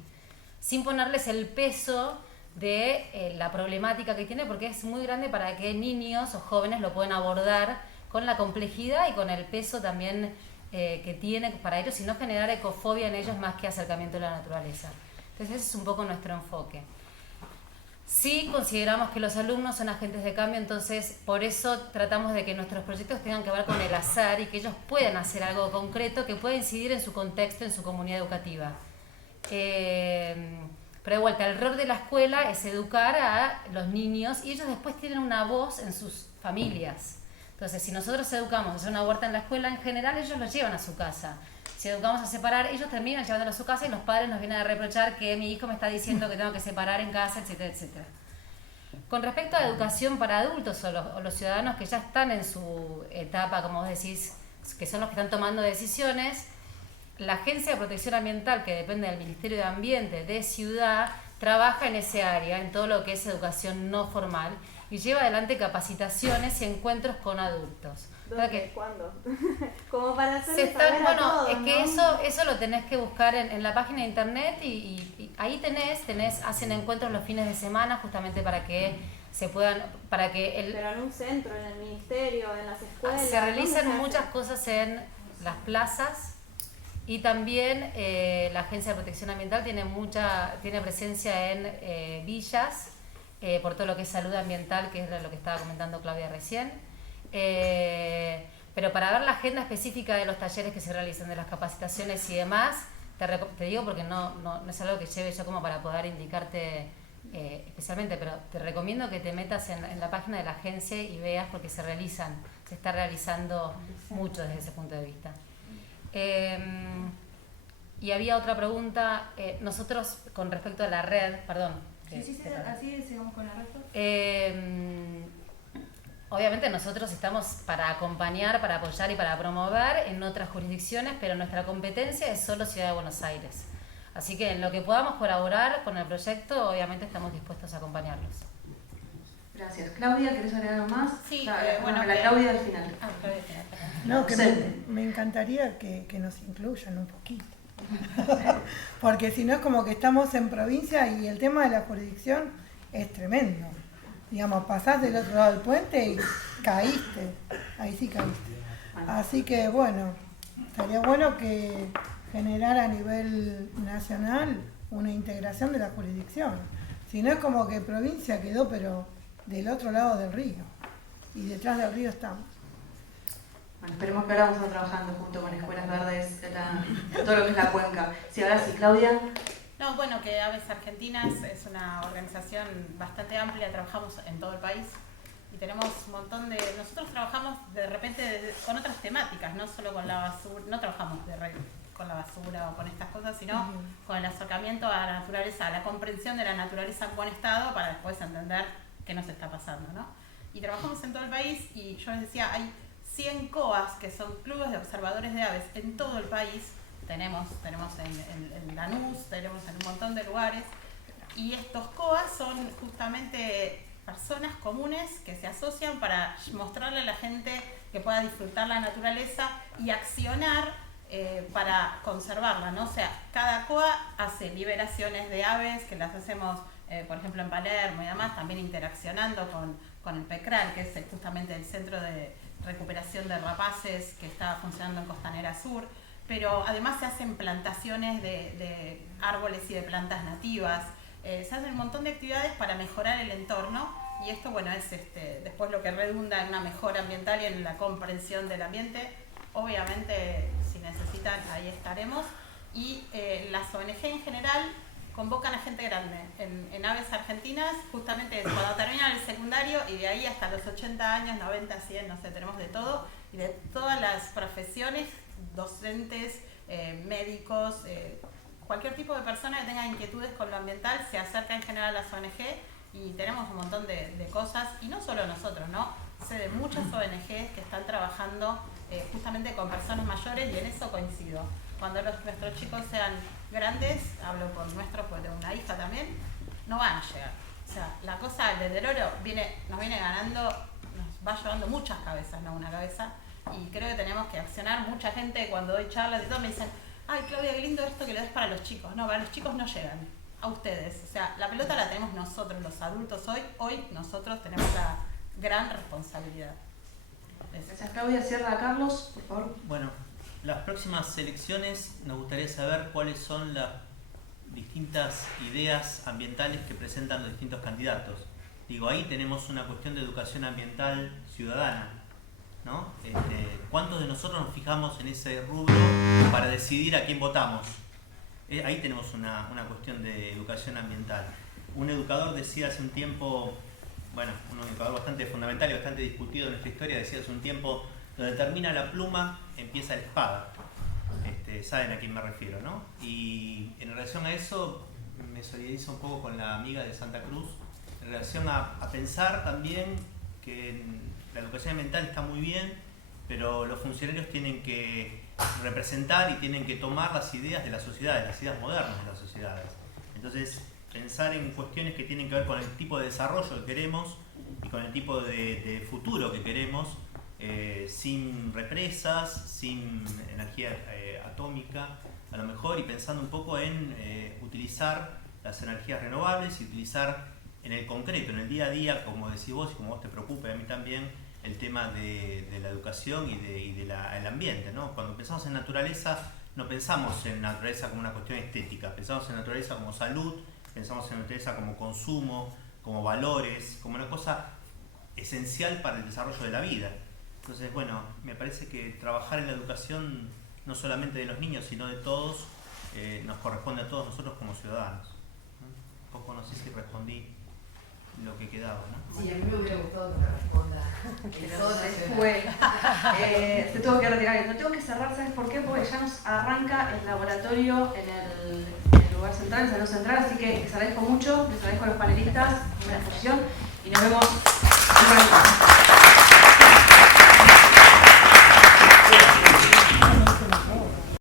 sin ponerles el peso de la problemática que tiene, porque es muy grande para que niños o jóvenes lo puedan abordar con la complejidad y con el peso también que tiene para ellos, y no generar ecofobia en ellos más que acercamiento a la naturaleza. Entonces ese es un poco nuestro enfoque. Sí consideramos que los alumnos son agentes de cambio, entonces por eso tratamos de que nuestros proyectos tengan que ver con el azar y que ellos puedan hacer algo concreto que pueda incidir en su contexto, en su comunidad educativa. Pero de vuelta, el rol de la escuela es educar a los niños y ellos después tienen una voz en sus familias. Entonces, si nosotros educamos a hacer una huerta en la escuela, en general ellos lo llevan a su casa. Si educamos a separar, ellos terminan llevándolo a su casa y los padres nos vienen a reprochar que mi hijo me está diciendo que tengo que separar en casa, etcétera, etcétera. Con respecto a educación para adultos o los ciudadanos que ya están en su etapa, como vos decís, que son los que están tomando decisiones, la Agencia de Protección Ambiental, que depende del Ministerio de Ambiente de Ciudad, trabaja en ese área, en todo lo que es educación no formal, y lleva adelante capacitaciones y encuentros con adultos. ¿Dónde? ¿Cuándo? Como para hacerles saber a todos, es que ¿no? eso lo tenés que buscar en la página de internet y ahí hacen encuentros los fines de semana justamente para que se puedan, pero en un centro, en el ministerio, en las escuelas. Se realizan muchas cosas en las plazas y también la Agencia de Protección Ambiental tiene presencia en villas por todo lo que es salud ambiental, que es lo que estaba comentando Claudia recién. Pero para ver la agenda específica de los talleres que se realizan, de las capacitaciones y demás, te digo porque no es algo que lleve yo como para poder indicarte especialmente, pero te recomiendo que te metas en la página de la agencia y veas porque se está realizando mucho desde ese punto de vista. Y había otra pregunta, nosotros con respecto a la red, perdón. Sí, así sigamos con la red. Obviamente nosotros estamos para acompañar, para apoyar y para promover en otras jurisdicciones, pero nuestra competencia es solo Ciudad de Buenos Aires. Así que en lo que podamos colaborar con el proyecto, obviamente estamos dispuestos a acompañarlos. Gracias. Claudia, ¿querés agregar algo más? Sí, la Claudia al final. No, que me encantaría que nos incluyan un poquito. Porque si no es como que estamos en provincia y el tema de la jurisdicción es tremendo. Digamos, pasás del otro lado del puente y caíste. Ahí sí caíste. Así que bueno, estaría bueno que generara a nivel nacional una integración de la jurisdicción. Si no es como que provincia quedó, pero del otro lado del río. Y detrás del río estamos. Bueno, esperemos que ahora vamos a estar trabajando junto con Escuelas Verdes en todo lo que es la cuenca. Sí, ahora sí, Claudia. No, bueno, que Aves Argentinas es una organización bastante amplia, trabajamos en todo el país y tenemos un montón de... Nosotros trabajamos de repente gente con otras temáticas, no solo con la basura, no trabajamos con la basura o con estas cosas, sino con el acercamiento a la naturaleza, a la comprensión de la naturaleza en buen estado para después entender qué nos está pasando, ¿no? Y trabajamos en todo el país y yo les decía, hay 100 COAs, que son clubes de observadores de aves en todo el país. Tenemos en Lanús, tenemos en un montón de lugares. Y estos COAs son justamente personas comunes que se asocian para mostrarle a la gente que pueda disfrutar la naturaleza y accionar para conservarla, ¿no? O sea, cada COA hace liberaciones de aves que las hacemos, por ejemplo, en Palermo y demás, también interaccionando con el PECRAL, que es justamente el Centro de Recuperación de Rapaces que está funcionando en Costanera Sur, pero además se hacen plantaciones de árboles y de plantas nativas, se hacen un montón de actividades para mejorar el entorno y esto, bueno, es después lo que redunda en una mejora ambiental y en la comprensión del ambiente. Obviamente, si necesitan, ahí estaremos. Y las ONG en general convocan a gente grande. En Aves Argentinas, justamente cuando terminan el secundario y de ahí hasta los 80 años, 90, 100, no sé, tenemos de todo. Y de todas las profesiones, docentes, médicos, cualquier tipo de persona que tenga inquietudes con lo ambiental se acerca en general a las ONG y tenemos un montón de cosas, y no solo nosotros, ¿no? Sé de muchas ONGs que están trabajando justamente con personas mayores y en eso coincido. Cuando nuestros chicos sean grandes, hablo por nuestros, porque tengo una hija también, no van a llegar. O sea, la cosa del deterioro nos viene ganando, nos va llevando muchas cabezas, no una cabeza, y creo que tenemos que accionar. Mucha gente cuando doy charlas y todo me dicen, ay Claudia, qué lindo esto que lo des para los chicos. No, para los chicos no llegan, a ustedes. O sea, la pelota la tenemos nosotros, los adultos hoy nosotros tenemos la gran responsabilidad. Gracias Claudia. Cierra Carlos, por favor. Bueno, las próximas elecciones nos gustaría saber cuáles son las distintas ideas ambientales que presentan los distintos candidatos. Digo, ahí tenemos una cuestión de educación ambiental ciudadana, ¿no? ¿Cuántos de nosotros nos fijamos en ese rubro para decidir a quién votamos? Ahí tenemos una cuestión de educación ambiental. Un educador decía hace un tiempo, bueno, un educador bastante fundamental y bastante discutido en nuestra historia, decía hace un tiempo, donde termina la pluma, empieza la espada. Saben a quién me refiero, ¿no? Y en relación a eso, me solidarizo un poco con la amiga de Santa Cruz, en relación a pensar también que la educación ambiental está muy bien, pero los funcionarios tienen que representar y tienen que tomar las ideas de la sociedad, las ideas modernas de las sociedades. Entonces, pensar en cuestiones que tienen que ver con el tipo de desarrollo que queremos y con el tipo de futuro que queremos, sin represas, sin energía atómica, a lo mejor, y pensando un poco en utilizar las energías renovables y utilizar en el concreto, en el día a día, como decís vos y como vos te preocupa y a mí también, el tema de la educación y del ambiente, ¿no? Cuando pensamos en naturaleza, no pensamos en naturaleza como una cuestión estética, pensamos en naturaleza como salud, pensamos en naturaleza como consumo, como valores, como una cosa esencial para el desarrollo de la vida. Entonces, bueno, me parece que trabajar en la educación, no solamente de los niños, sino de todos, nos corresponde a todos nosotros como ciudadanos. Un poco, no sé si respondí lo que quedaba, ¿no? Sí, a mí me hubiera gustado que me responda. Se tuvo que retirar. No tengo que cerrar, ¿sabes por qué? Porque ya nos arranca el laboratorio en el lugar central, en el salón central, así que les agradezco mucho, les agradezco a los panelistas, una exposición y nos vemos.